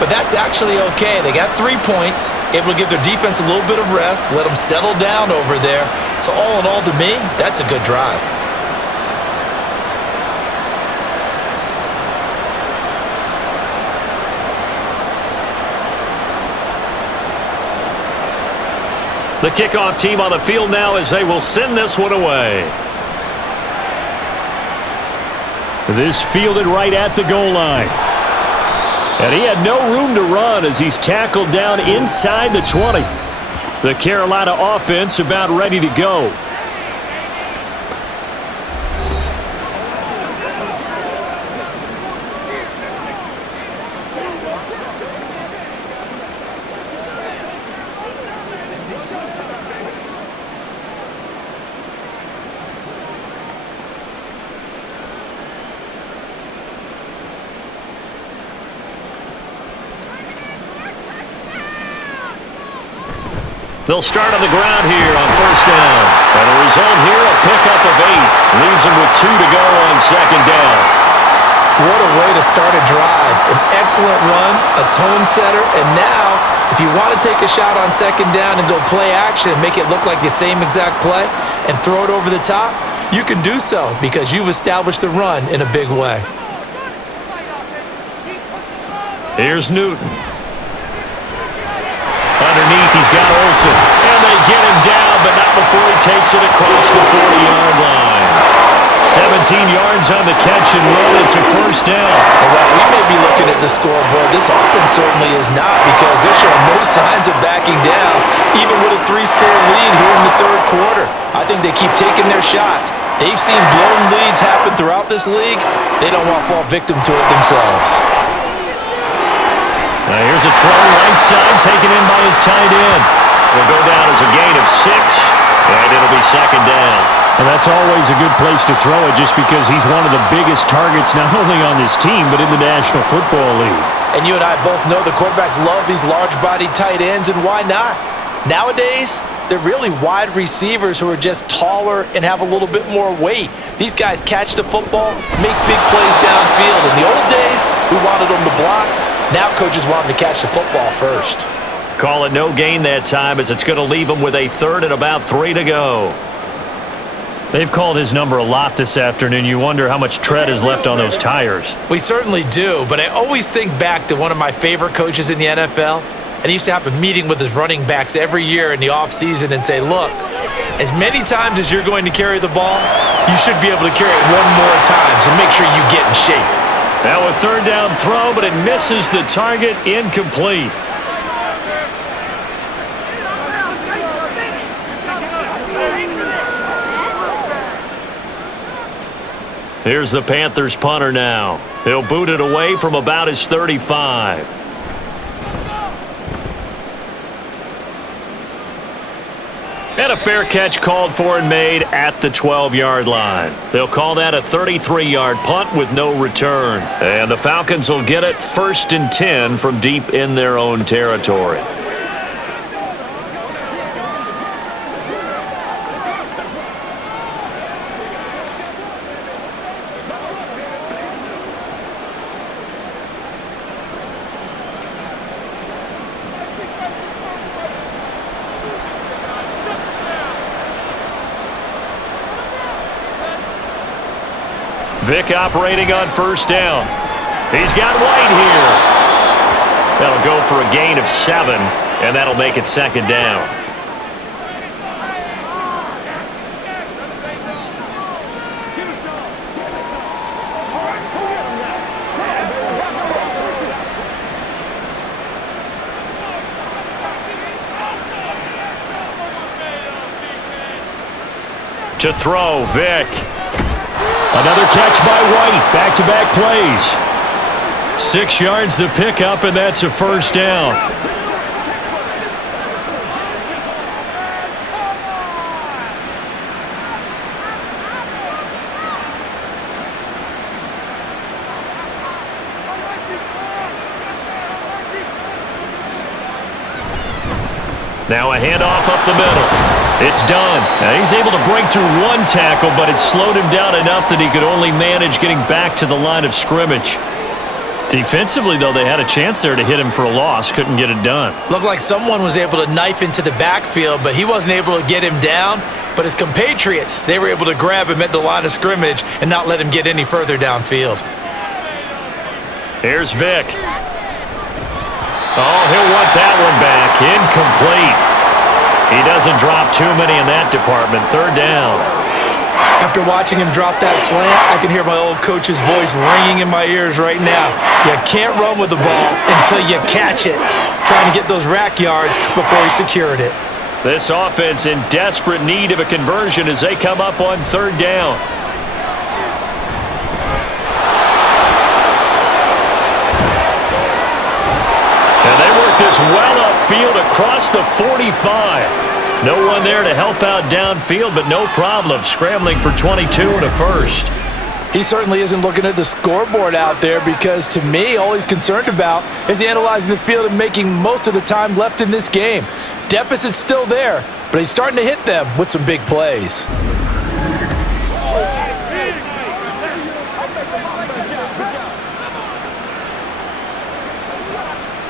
But that's actually okay. They got 3 points, able to give their defense a little bit of rest, let them settle down over there. So all in all, to me, that's a good drive. The kickoff team on the field now as they will send this one away. This fielded right at the goal line. And he had no room to run as he's tackled down inside the 20. The Carolina offense about ready to go. They'll start on the ground here on 1st down. And the result here, a pickup of 8. Leaves them with 2 to go on 2nd down. What a way to start a drive. An excellent run, a tone setter, and now, if you want to take a shot on 2nd down and go play action and make it look like the same exact play and throw it over the top, you can do so because you've established the run in a big way. Here's Newton. Underneath, he's got Olsen. And they get him down, but not before he takes it across the 40-yard line. yards on the catch and run. It's a first down. And while we may be looking at the scoreboard, this offense certainly is not, because they're showing no signs of backing down, even with a 3-score lead here in the third quarter. I think they keep taking their shots. They've seen blown leads happen throughout this league. They don't want to fall victim to it themselves. Now here's a throw right side, taken in by his tight end. Will go down as a gain of 6, and it'll be second down. And that's always a good place to throw it, just because he's one of the biggest targets not only on this team but in the National Football League. And you and I both know the quarterbacks love these large-bodied tight ends, and why not? Nowadays, they're really wide receivers who are just taller and have a little bit more weight. These guys catch the football, make big plays downfield. In the old days, we wanted them to block. Now coaches want them to catch the football first. Call it no gain that time, as it's going to leave them with a third and about 3 to go. They've called his number a lot this afternoon. You wonder how much tread is left on those tires. We certainly do, but I always think back to one of my favorite coaches in the NFL, and he used to have a meeting with his running backs every year in the offseason and say, look, as many times as you're going to carry the ball, you should be able to carry it one more time, so make sure you get in shape. Now a third down throw, but it misses the target, incomplete. Here's the Panthers punter now. He'll boot it away from about his 35. And a fair catch called for and made at the 12-yard line. They'll call that a 33-yard punt with no return. And the Falcons will get it 1st and 10 from deep in their own territory. Vick operating on first down. He's got White here. That'll go for a gain of 7, and that'll make it second down. To throw, Vick. Another catch by White. Back-to-back plays. 6 yards the pickup, and that's a first down. Now a handoff up the middle. It's done. Now he's able to break through 1 tackle, but it slowed him down enough that he could only manage getting back to the line of scrimmage. Defensively, though, they had a chance there to hit him for a loss. Couldn't get it done. Looked like someone was able to knife into the backfield, but he wasn't able to get him down. But his compatriots, they were able to grab him at the line of scrimmage and not let him get any further downfield. Here's Vick. Oh, he'll want that one back. Incomplete. He doesn't drop too many in that department. Third down. After watching him drop that slant, I can hear my old coach's voice ringing in my ears right now. You can't run with the ball until you catch it. Trying to get those rack yards before he secured it. This offense in desperate need of a conversion as they come up on third down. And they work this well upfield across the 45. No one there to help out downfield, but no problem. Scrambling for 22 and a first. He certainly isn't looking at the scoreboard out there, because to me, all he's concerned about is analyzing the field and making most of the time left in this game. Deficit's still there, but he's starting to hit them with some big plays.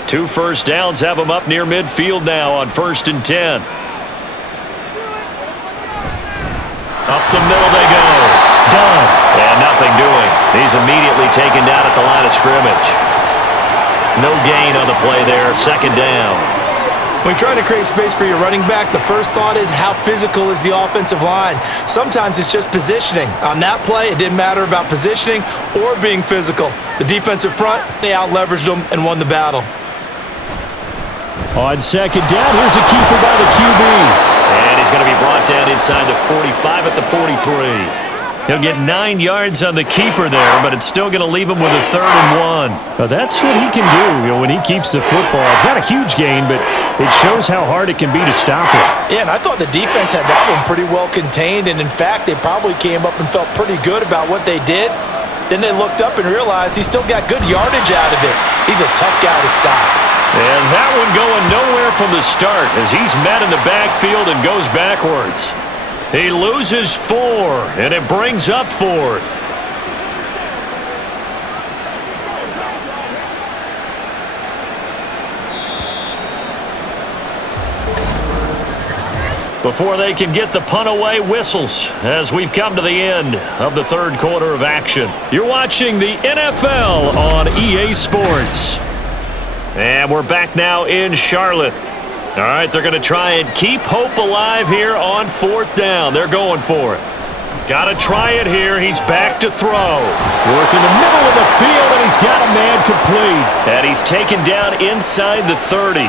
Two first downs have him up near midfield now on 1st and 10. Up the middle they go. Done. And nothing doing. He's immediately taken down at the line of scrimmage. No gain on the play there. Second down. When you're trying to create space for your running back, the first thought is how physical is the offensive line. Sometimes it's just positioning. On that play, it didn't matter about positioning or being physical. The defensive front, they out-leveraged them and won the battle. On second down, here's a keeper by the QB. And he's going to be brought down inside the 45 at the 43. He'll get 9 yards on the keeper there, but it's still going to leave him with a 3rd and 1. Well, that's what he can do when he keeps the football. It's not a huge gain, but it shows how hard it can be to stop it. Yeah, and I thought the defense had that one pretty well contained, and in fact, they probably came up and felt pretty good about what they did. Then they looked up and realized he still got good yardage out of it. He's a tough guy to stop. And that one going nowhere from the start as he's met in the backfield and goes backwards. He loses 4, and it brings up 4th. Before they can get the punt away, whistles as we've come to the end of the 3rd quarter of action. You're watching the NFL on EA Sports. And we're back now in Charlotte. All right, they're going to try and keep hope alive here on 4th down. They're going for it. Got to try it here. He's back to throw. Work in the middle of the field, and he's got a man complete. And he's taken down inside the 30.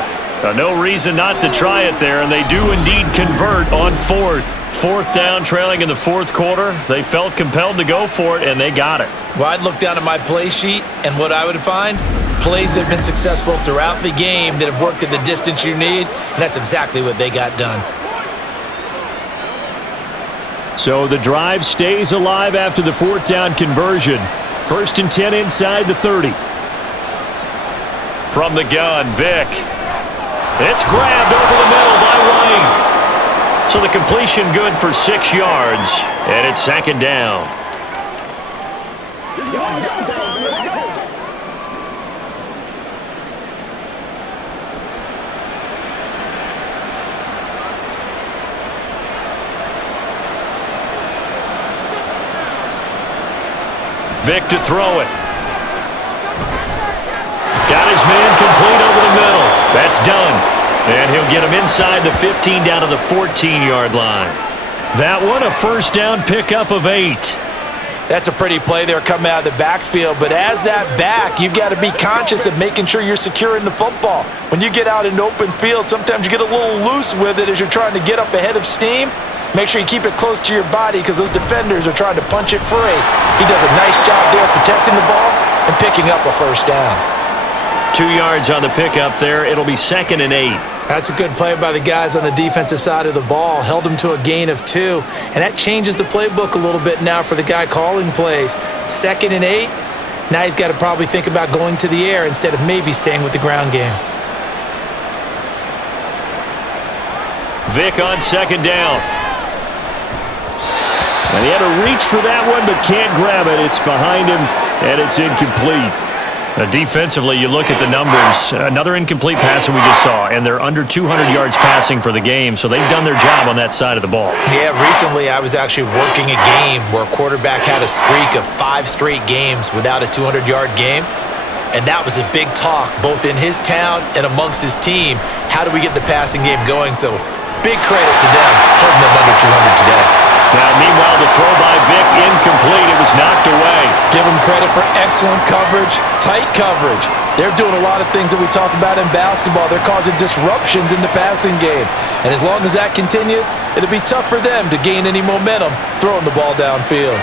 No reason not to try it there, and they do indeed convert on 4th. 4th down, trailing in the 4th quarter. They felt compelled to go for it, and they got it. Well, I'd look down at my play sheet, and what I would find, plays that have been successful throughout the game that have worked at the distance you need, and that's exactly what they got done. So the drive stays alive after the 4th down conversion. 1st and 10 inside the 30. From the gun, Vick. It's grabbed over the middle by White. So the completion good for 6 yards, and it's 2nd down. Vick to throw it. Got his man complete over the middle. That's done. And he'll get him inside the 15 down to the 14-yard line. That one, a 1st down pickup of 8. That's a pretty play there coming out of the backfield, but as that back, you've got to be conscious of making sure you're securing the football. When you get out in open field, sometimes you get a little loose with it as you're trying to get up ahead of steam. Make sure you keep it close to your body because those defenders are trying to punch it free. He does a nice job there protecting the ball and picking up a 1st down. 2 yards on the pickup there. It'll be 2nd and 8. That's a good play by the guys on the defensive side of the ball. Held him to a gain of 2. And that changes the playbook a little bit now for the guy calling plays. 2nd and 8. Now he's got to probably think about going to the air instead of maybe staying with the ground game. Vick on 2nd down. And he had to reach for that one, but can't grab it. It's behind him, and it's incomplete. Defensively, you look at the numbers. Another incomplete pass that we just saw, and they're under 200 yards passing for the game, so they've done their job on that side of the ball. Yeah, recently I was actually working a game where a quarterback had a streak of 5 straight games without a 200-yard game, and that was a big talk both in his town and amongst his team. How do we get the passing game going? So big credit to them holding them under 200 today. Now, meanwhile, the throw by Vick incomplete. It was knocked away. Give them credit for excellent coverage, tight coverage. They're doing a lot of things that we talk about in basketball. They're causing disruptions in the passing game. And as long as that continues, it'll be tough for them to gain any momentum throwing the ball downfield.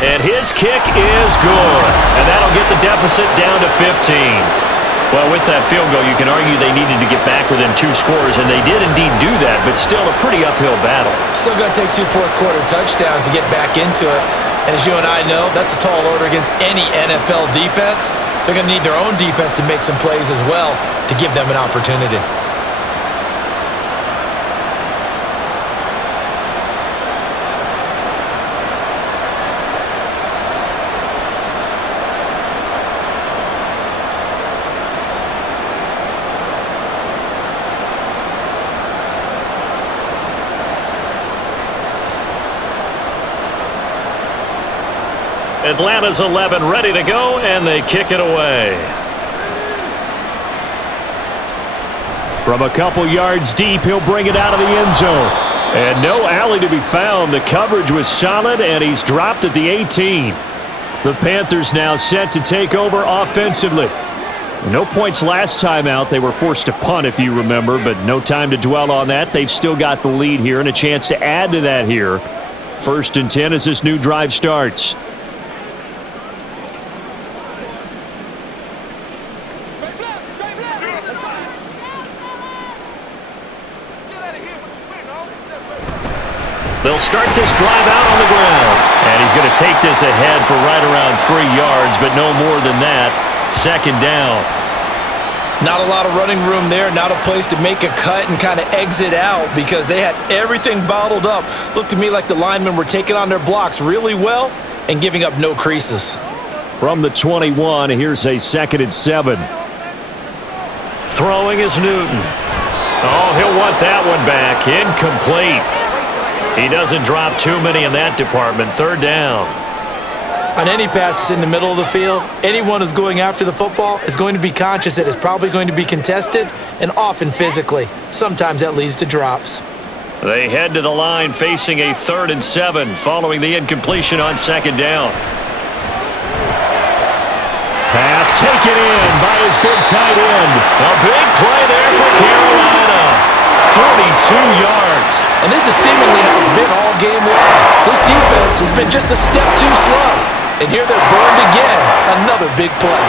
And his kick is good. And that'll get the deficit down to 15. Well, with that field goal, you can argue they needed to get back within 2 scores, and they did indeed do that, but still a pretty uphill battle. Still going to take 2 fourth-quarter touchdowns to get back into it. And as you and I know, that's a tall order against any NFL defense. They're going to need their own defense to make some plays as well to give them an opportunity. Atlanta's 11 ready to go, and they kick it away. From a couple yards deep, he'll bring it out of the end zone. And no alley to be found. The coverage was solid, and he's dropped at the 18. The Panthers now set to take over offensively. No points last time out. They were forced to punt, if you remember, but no time to dwell on that. They've still got the lead here and a chance to add to that here. 1st and 10 as this new drive starts. They'll start this drive out on the ground. And he's going to take this ahead for right around 3 yards, but no more than that. 2nd down. Not a lot of running room there, not a place to make a cut and kind of exit out because they had everything bottled up. Looked to me like the linemen were taking on their blocks really well and giving up no creases. From the 21, here's a 2nd and 7. Throwing is Newton. Oh, he'll want that one back. Incomplete. He doesn't drop too many in that department. 3rd down. On any passes in the middle of the field, anyone who's going after the football is going to be conscious that it's probably going to be contested and often physically. Sometimes that leads to drops. They head to the line facing a 3rd and 7 following the incompletion on 2nd down. Pass taken in by his big tight end. A big play there for Carolina. 42 yards. And this is seemingly how it's been all game long. This defense has been just a step too slow. And here they're burned again. Another big play.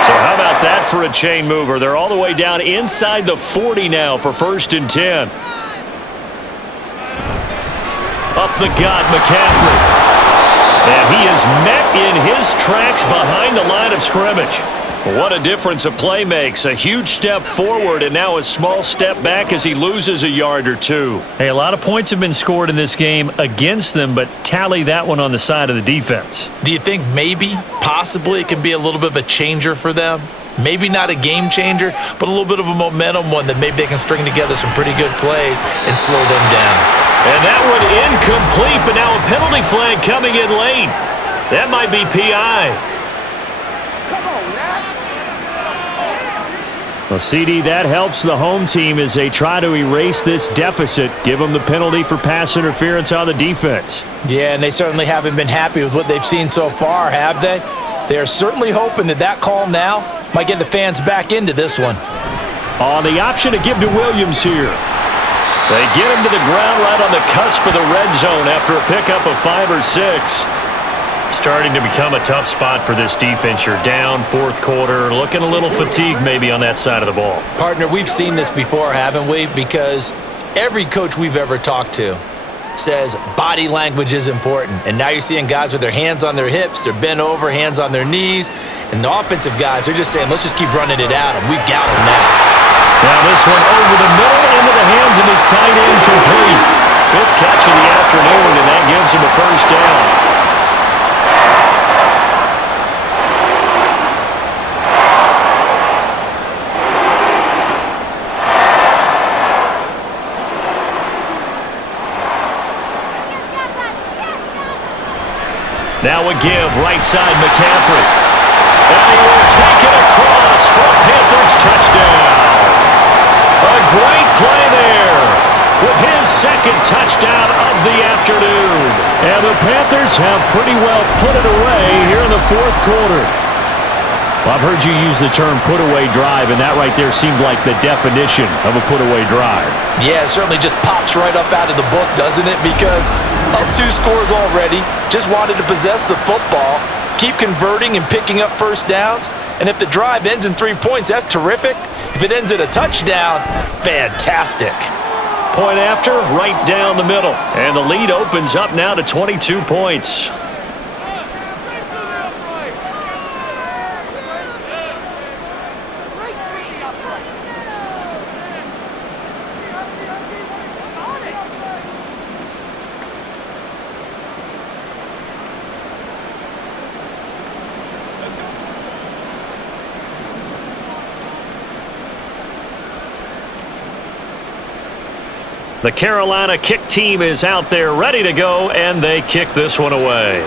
So how about that for a chain mover? They're all the way down inside the 40 now for 1st and 10. Up the gut, McCaffrey. And he is met in his tracks behind the line of scrimmage. What a difference a play makes. A huge step forward and now a small step back as he loses a yard or two. Hey, a lot of points have been scored in this game against them, but tally that one on the side of the defense. Do you think maybe, possibly, it could be a little bit of a changer for them? Maybe not a game changer, but a little bit of a momentum one that maybe they can string together some pretty good plays and slow them down. And that one incomplete, but now a penalty flag coming in late. That might be PI. Come on, now. Well, CD, that helps the home team as they try to erase this deficit, give them the penalty for pass interference on the defense. Yeah, and they certainly haven't been happy with what they've seen so far, have they? They are certainly hoping that that call now might get the fans back into this one. On the option to give to Williams here. They get him to the ground right on the cusp of the red zone after a pickup of 5 or 6. Starting to become a tough spot for this defense. You're down 4th quarter, looking a little fatigued maybe on that side of the ball. Partner, we've seen this before, haven't we? Because every coach we've ever talked to says body language is important. And now you're seeing guys with their hands on their hips, they're bent over, hands on their knees. And the offensive guys are just saying, let's just keep running it at them. We've got them now. Now this one over the middle into the hands of his tight end, complete. 5th catch of the afternoon, and that gives him a 1st down. Now a give, right side, McCaffrey. And he will take it across for a Panthers touchdown. A great play there with his 2nd touchdown of the afternoon. And the Panthers have pretty well put it away here in the 4th quarter. Well, I've heard you use the term put-away drive, and that right there seemed like the definition of a put-away drive. Yeah, it certainly just pops right up out of the book, doesn't it? Because up 2 scores already, just wanted to possess the football, keep converting and picking up 1st downs. And if the drive ends in 3 points, that's terrific. If it ends in a touchdown, fantastic. Point after, right down the middle. And the lead opens up now to 22 points. The Carolina kick team is out there ready to go, and they kick this one away.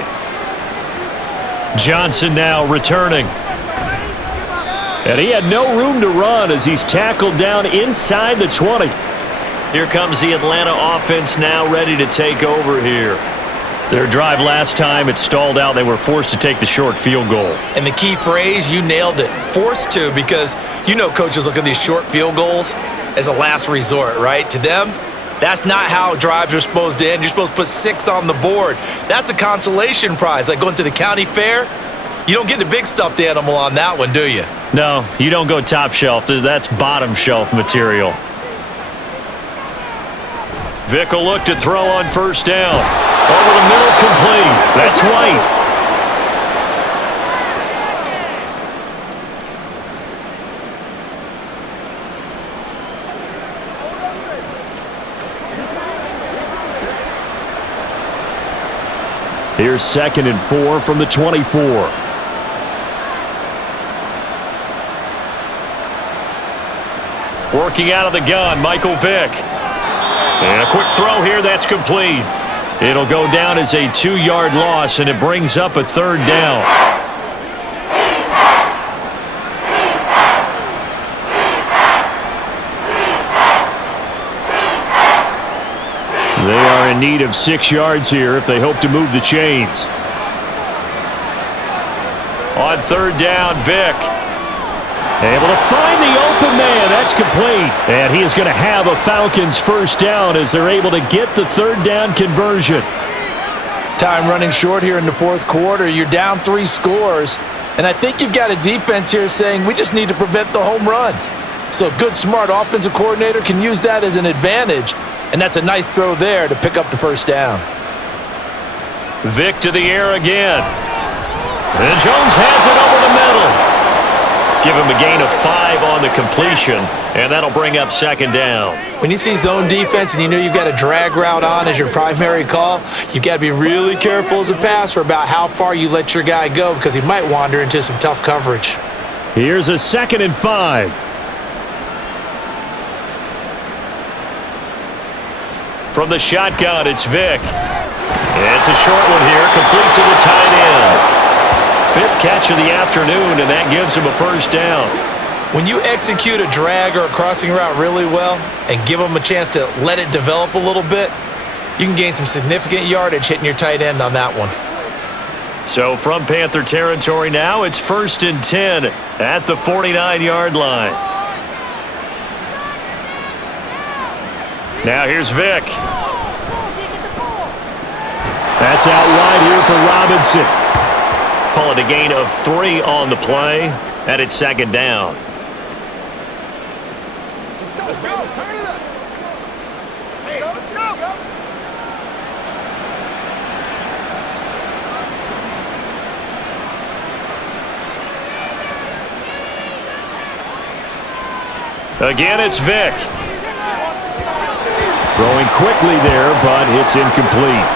Johnson now returning. And he had no room to run as he's tackled down inside the 20. Here comes the Atlanta offense now ready to take over here. Their drive last time, it stalled out. They were forced to take the short field goal. And the key phrase, you nailed it, forced to, because you know coaches look at these short field goals as a last resort, right? To them, that's not how drives are supposed to end. You're supposed to put 6 on the board. That's a consolation prize. Like going to the county fair, you don't get the big stuffed animal on that one, do you? No, you don't go top shelf. That's bottom shelf material. Vick will look to throw on first down. Over the middle, complete. That's White. Here's 2nd and 4 from the 24. Working out of the gun, Michael Vick. And a quick throw here, that's complete. It'll go down as a 2-yard loss, and it brings up a 3rd down. They are in need of 6 yards here if they hope to move the chains. On 3rd down, Vick. Able to find the open man. That's complete. And he is going to have a Falcons first down as they're able to get the 3rd down conversion. Time running short here in the 4th quarter. You're down 3 scores. And I think you've got a defense here saying we just need to prevent the home run. So a good, smart offensive coordinator can use that as an advantage. And that's a nice throw there to pick up the first down. Vick to the air again. And Jones has it over the middle. Give him a gain of 5 on the completion, and that'll bring up 2nd down. When you see zone defense and you know you've got a drag route on as your primary call, you've got to be really careful as a passer about how far you let your guy go because he might wander into some tough coverage. Here's a 2nd and 5. From the shotgun, it's Vick. It's a short one here, complete to the tight end. 5th catch of the afternoon, and that gives him a first down. When you execute a drag or a crossing route really well and give them a chance to let it develop a little bit, you can gain some significant yardage hitting your tight end on that one. So from Panther territory now, it's 1st and 10 at the 49-yard line. Now here's Vick. That's out wide here for Robinson. Call it a gain of 3 on the play, and it's 2nd down. Let's go. Turn it up. Hey, let's go. Again, it's Vick. Throwing quickly there, but it's incomplete.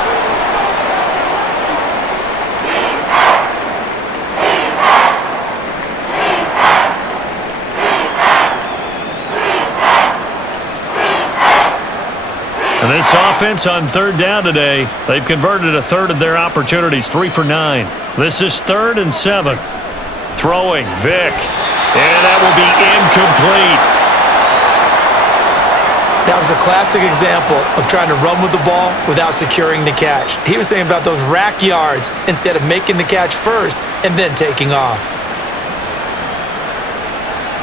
And this offense on 3rd down today, they've converted a 1/3 of their opportunities, 3 for 9. This is 3rd and 7. Throwing, Vick. And that will be incomplete. That was a classic example of trying to run with the ball without securing the catch. He was thinking about those rack yards instead of making the catch first and then taking off.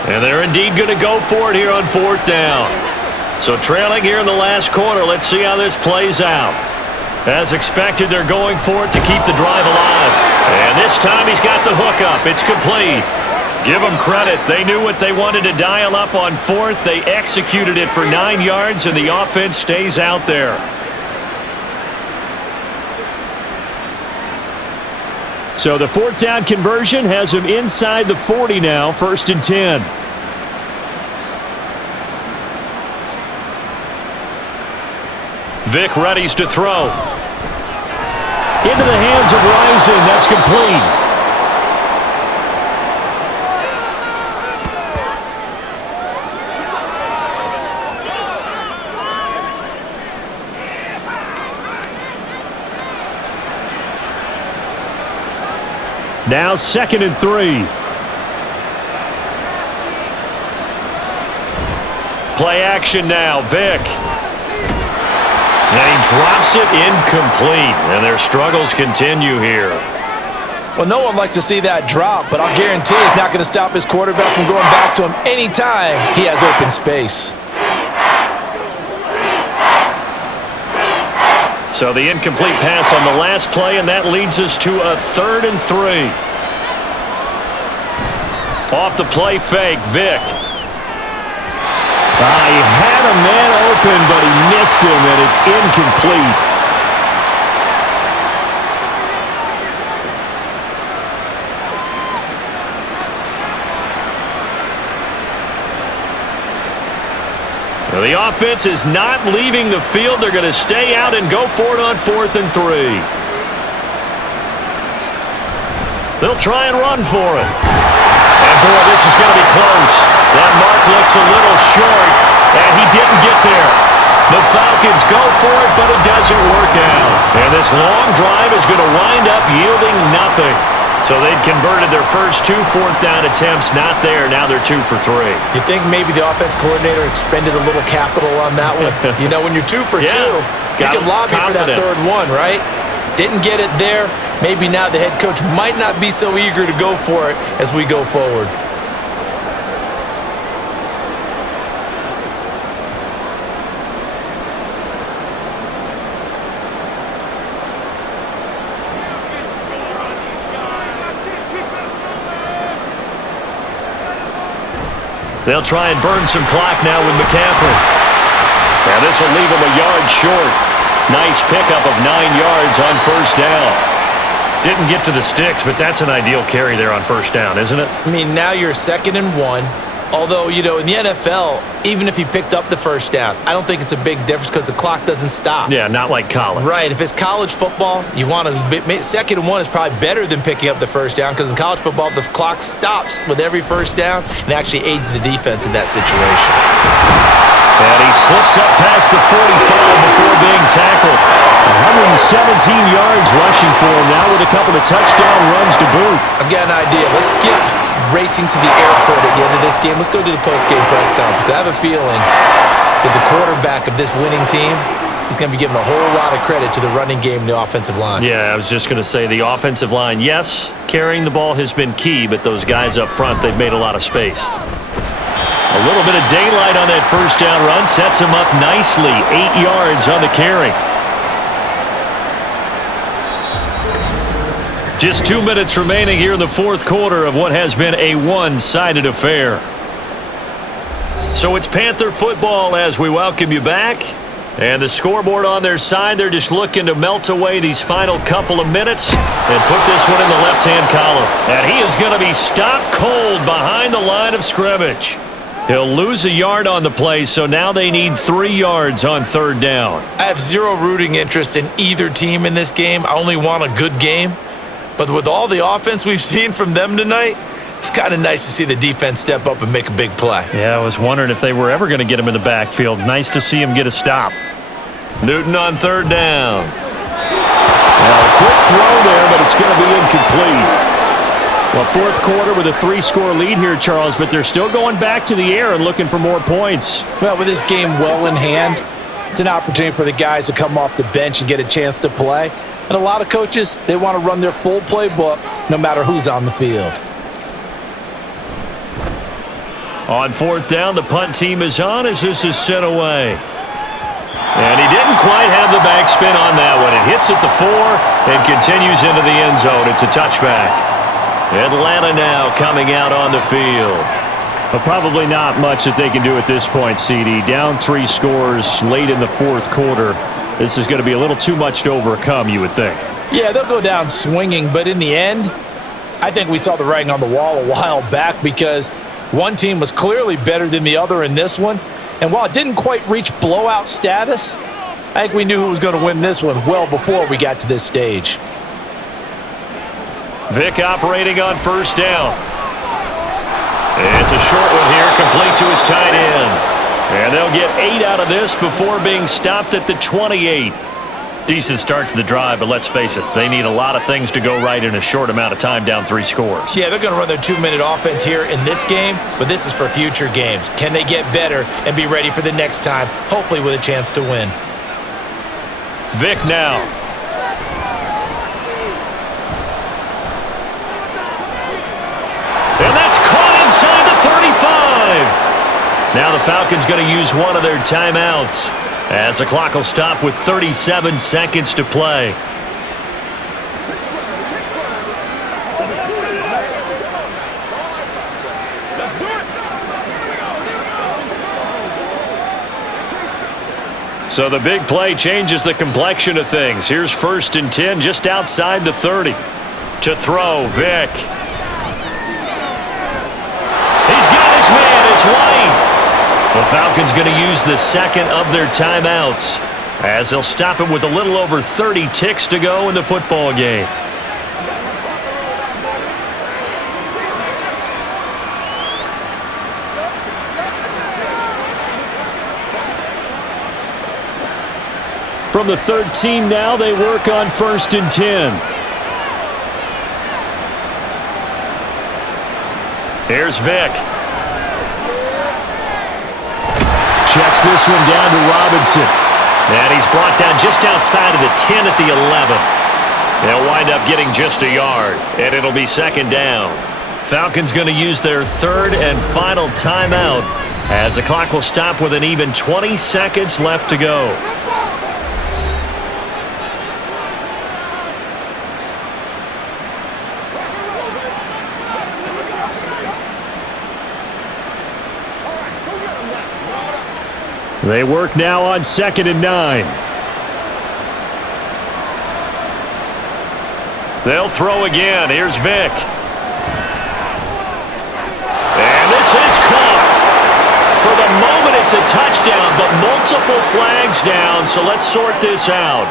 And they're indeed going to go for it here on 4th down. So trailing here in the last quarter, let's see how this plays out. As expected, they're going for it to keep the drive alive. And this time he's got the hook up. It's complete. Give them credit. They knew what they wanted to dial up on 4th. They executed it for 9 yards, and the offense stays out there. So the 4th down conversion has him inside the 40 now, 1st and 10. Vick readies to throw. Into the hands of Rison. That's complete. Now 2nd and 3. Play action now, Vic. And he drops it incomplete, and their struggles continue here. Well, no one likes to see that drop, but I'll guarantee it's not going to stop his quarterback from going back to him anytime he has open space. So the incomplete pass on the last play, and that leads us to a 3rd and 3. Off the play fake, Vic. He had a man open, but he missed him, and it's incomplete. Well, the offense is not leaving the field. They're going to stay out and go for it on 4th and 3. They'll try and run for it. And, boy, this is going to be close. That mark looks a little short, and he didn't get there. The Falcons go for it, but it doesn't work out. And this long drive is going to wind up yielding nothing. So they'd converted their first 2 4th-down attempts. Not there. Now they're 2 for 3. You think maybe the offense coordinator expended a little capital on that one? You know, when you're 2 for 2, you can lobby for that 3rd one, right? Didn't get it there. Maybe now the head coach might not be so eager to go for it as we go forward. They'll try and burn some clock now with McCaffrey. Now this will leave him a yard short. Nice pickup of 9 yards on 1st down. Didn't get to the sticks, but that's an ideal carry there on 1st down, isn't it? I mean, now you're 2nd and 1. Although, you know, in the NFL, even if he picked up the 1st down, I don't think it's a big difference because the clock doesn't stop. Yeah, not like college. Right. If it's college football, you want to 2nd and 1 is probably better than picking up the 1st down because in college football, the clock stops with every 1st down and actually aids the defense in that situation. And he slips up past the 45 before being tackled. 117 yards rushing for him now with a couple of touchdown runs to boot. I've got an idea. Let's skip racing to the airport at the end of this game. Let's go to the post-game press conference. I have a feeling that the quarterback of this winning team is going to be given a whole lot of credit to the running game and the offensive line. Yeah, I was just going to say the offensive line, yes, carrying the ball has been key, but those guys up front, they've made a lot of space. A little bit of daylight on that 1st down run sets him up nicely. 8 yards on the carry. Just 2 minutes remaining here in the 4th quarter of what has been a one-sided affair. So it's Panther football as we welcome you back. And the scoreboard on their side, they're just looking to melt away these final couple of minutes and put this one in the left-hand column. And he is going to be stopped cold behind the line of scrimmage. He'll lose a yard on the play, so now they need 3 yards on 3rd down. I have zero rooting interest in either team in this game. I only want a good game. But with all the offense we've seen from them tonight, it's kind of nice to see the defense step up and make a big play. Yeah, I was wondering if they were ever going to get him in the backfield. Nice to see him get a stop. Newton on 3rd down. Well, a quick throw there, but it's going to be incomplete. Well, 4th quarter with a 3-score lead here, Charles, but they're still going back to the air and looking for more points. Well, with this game well in hand, it's an opportunity for the guys to come off the bench and get a chance to play. And a lot of coaches, they want to run their full playbook no matter who's on the field. On 4th down, the punt team is on as this is sent away. And he didn't quite have the backspin on that one. It hits at the 4 and continues into the end zone. It's a touchback. Atlanta now coming out on the field. But probably not much that they can do at this point, CD. Down 3 scores late in the 4th quarter. This is going to be a little too much to overcome, you would think. Yeah, they'll go down swinging, but in the end, I think we saw the writing on the wall a while back because one team was clearly better than the other in this one. And while it didn't quite reach blowout status, I think we knew who was going to win this one well before we got to this stage. Vic operating on 1st down. It's a short one here, complete to his tight end. And they'll get 8 out of this before being stopped at the 28. Decent start to the drive, but let's face it, they need a lot of things to go right in a short amount of time, down 3 scores. Yeah, they're going to run their 2-minute offense here in this game, but this is for future games. Can they get better and be ready for the next time, hopefully with a chance to win? Vic now. And that's caught inside the 35. Now the Falcons going to use one of their timeouts, as the clock will stop with 37 seconds to play. So the big play changes the complexion of things. Here's 1st and 10 just outside the 30. To throw, Vic. He's got his man. It's White. The Falcons going to use the second of their timeouts, as they'll stop it with a little over 30 ticks to go in the football game. From the 13 now, they work on 1st and 10. Here's Vic. Checks this one down to Robinson. And he's brought down just outside of the 10 at the 11. They'll wind up getting just a yard, and it'll be 2nd down. Falcons going to use their 3rd and final timeout, as the clock will stop with an even 20 seconds left to go. They work now on 2nd and 9. They'll throw again. Here's Vic. And this is caught. For the moment, it's a touchdown, but multiple flags down, so let's sort this out.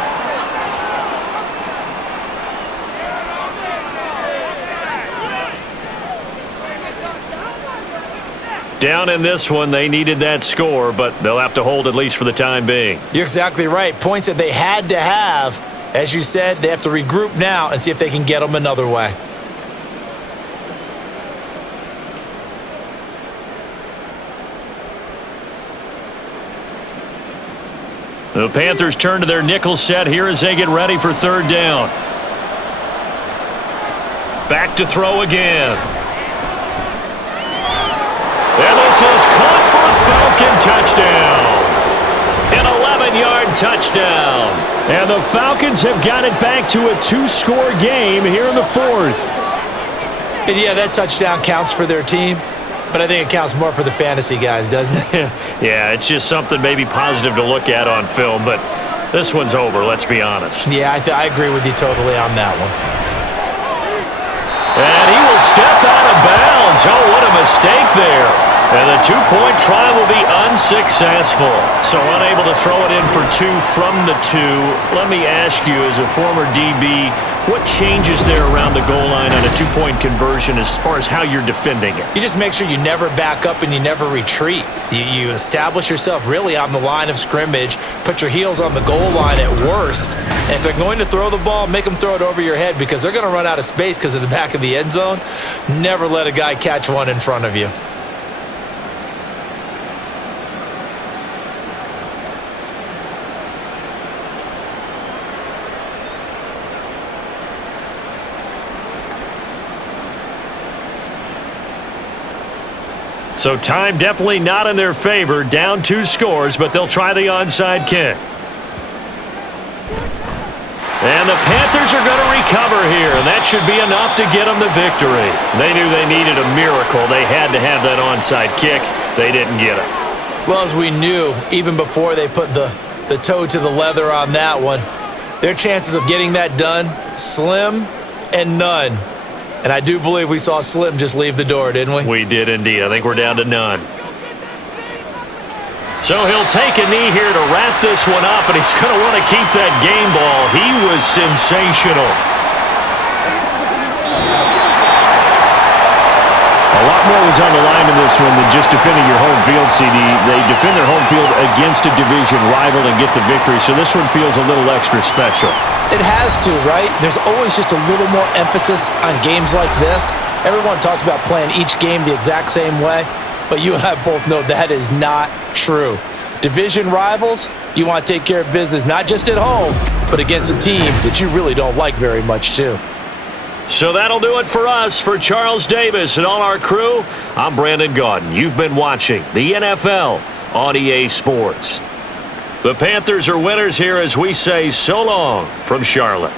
Down in this one, they needed that score, but they'll have to hold at least for the time being. You're exactly right. Points that they had to have. As you said, they have to regroup now and see if they can get them another way. The Panthers turn to their nickel set here as they get ready for 3rd down. Back to throw again. And this is caught for a Falcon touchdown. An 11-yard touchdown. And the Falcons have got it back to a 2-score game here in the 4th. And yeah, that touchdown counts for their team, but I think it counts more for the fantasy guys, doesn't it? Yeah, it's just something maybe positive to look at on film, but this one's over, let's be honest. Yeah, I agree with you totally on that one. And he will step out of bounds. Oh, what a mistake there. And the 2-point try will be unsuccessful. So unable to throw it in for 2 from the 2. Let me ask you, as a former DB, what changes there around the goal line on a 2-point conversion as far as how you're defending it? You just make sure you never back up and you never retreat. You establish yourself really on the line of scrimmage, put your heels on the goal line at worst, and if they're going to throw the ball, make them throw it over your head because they're going to run out of space because of the back of the end zone. Never let a guy catch one in front of you. So time definitely not in their favor. Down 2 scores, but they'll try the onside kick. And the Panthers are going to recover here, and that should be enough to get them the victory. They knew they needed a miracle. They had to have that onside kick. They didn't get it. Well, as we knew, even before they put the toe to the leather on that one, their chances of getting that done, slim and none. And I do believe we saw Slim just leave the door, didn't we? We did indeed. I think we're down to none. So he'll take a knee here to wrap this one up, and he's going to want to keep that game ball. He was sensational. A lot more is on the line in this one than just defending your home field, CD. They defend their home field against a division rival and get the victory, so this one feels a little extra special. It has to, right? There's always just a little more emphasis on games like this. Everyone talks about playing each game the exact same way, but you and I both know that is not true. Division rivals, you want to take care of business not just at home, but against a team that you really don't like very much too. So that'll do it for us. For Charles Davis and all our crew, I'm Brandon Gaudin. You've been watching the NFL on EA Sports. The Panthers are winners here as we say so long from Charlotte.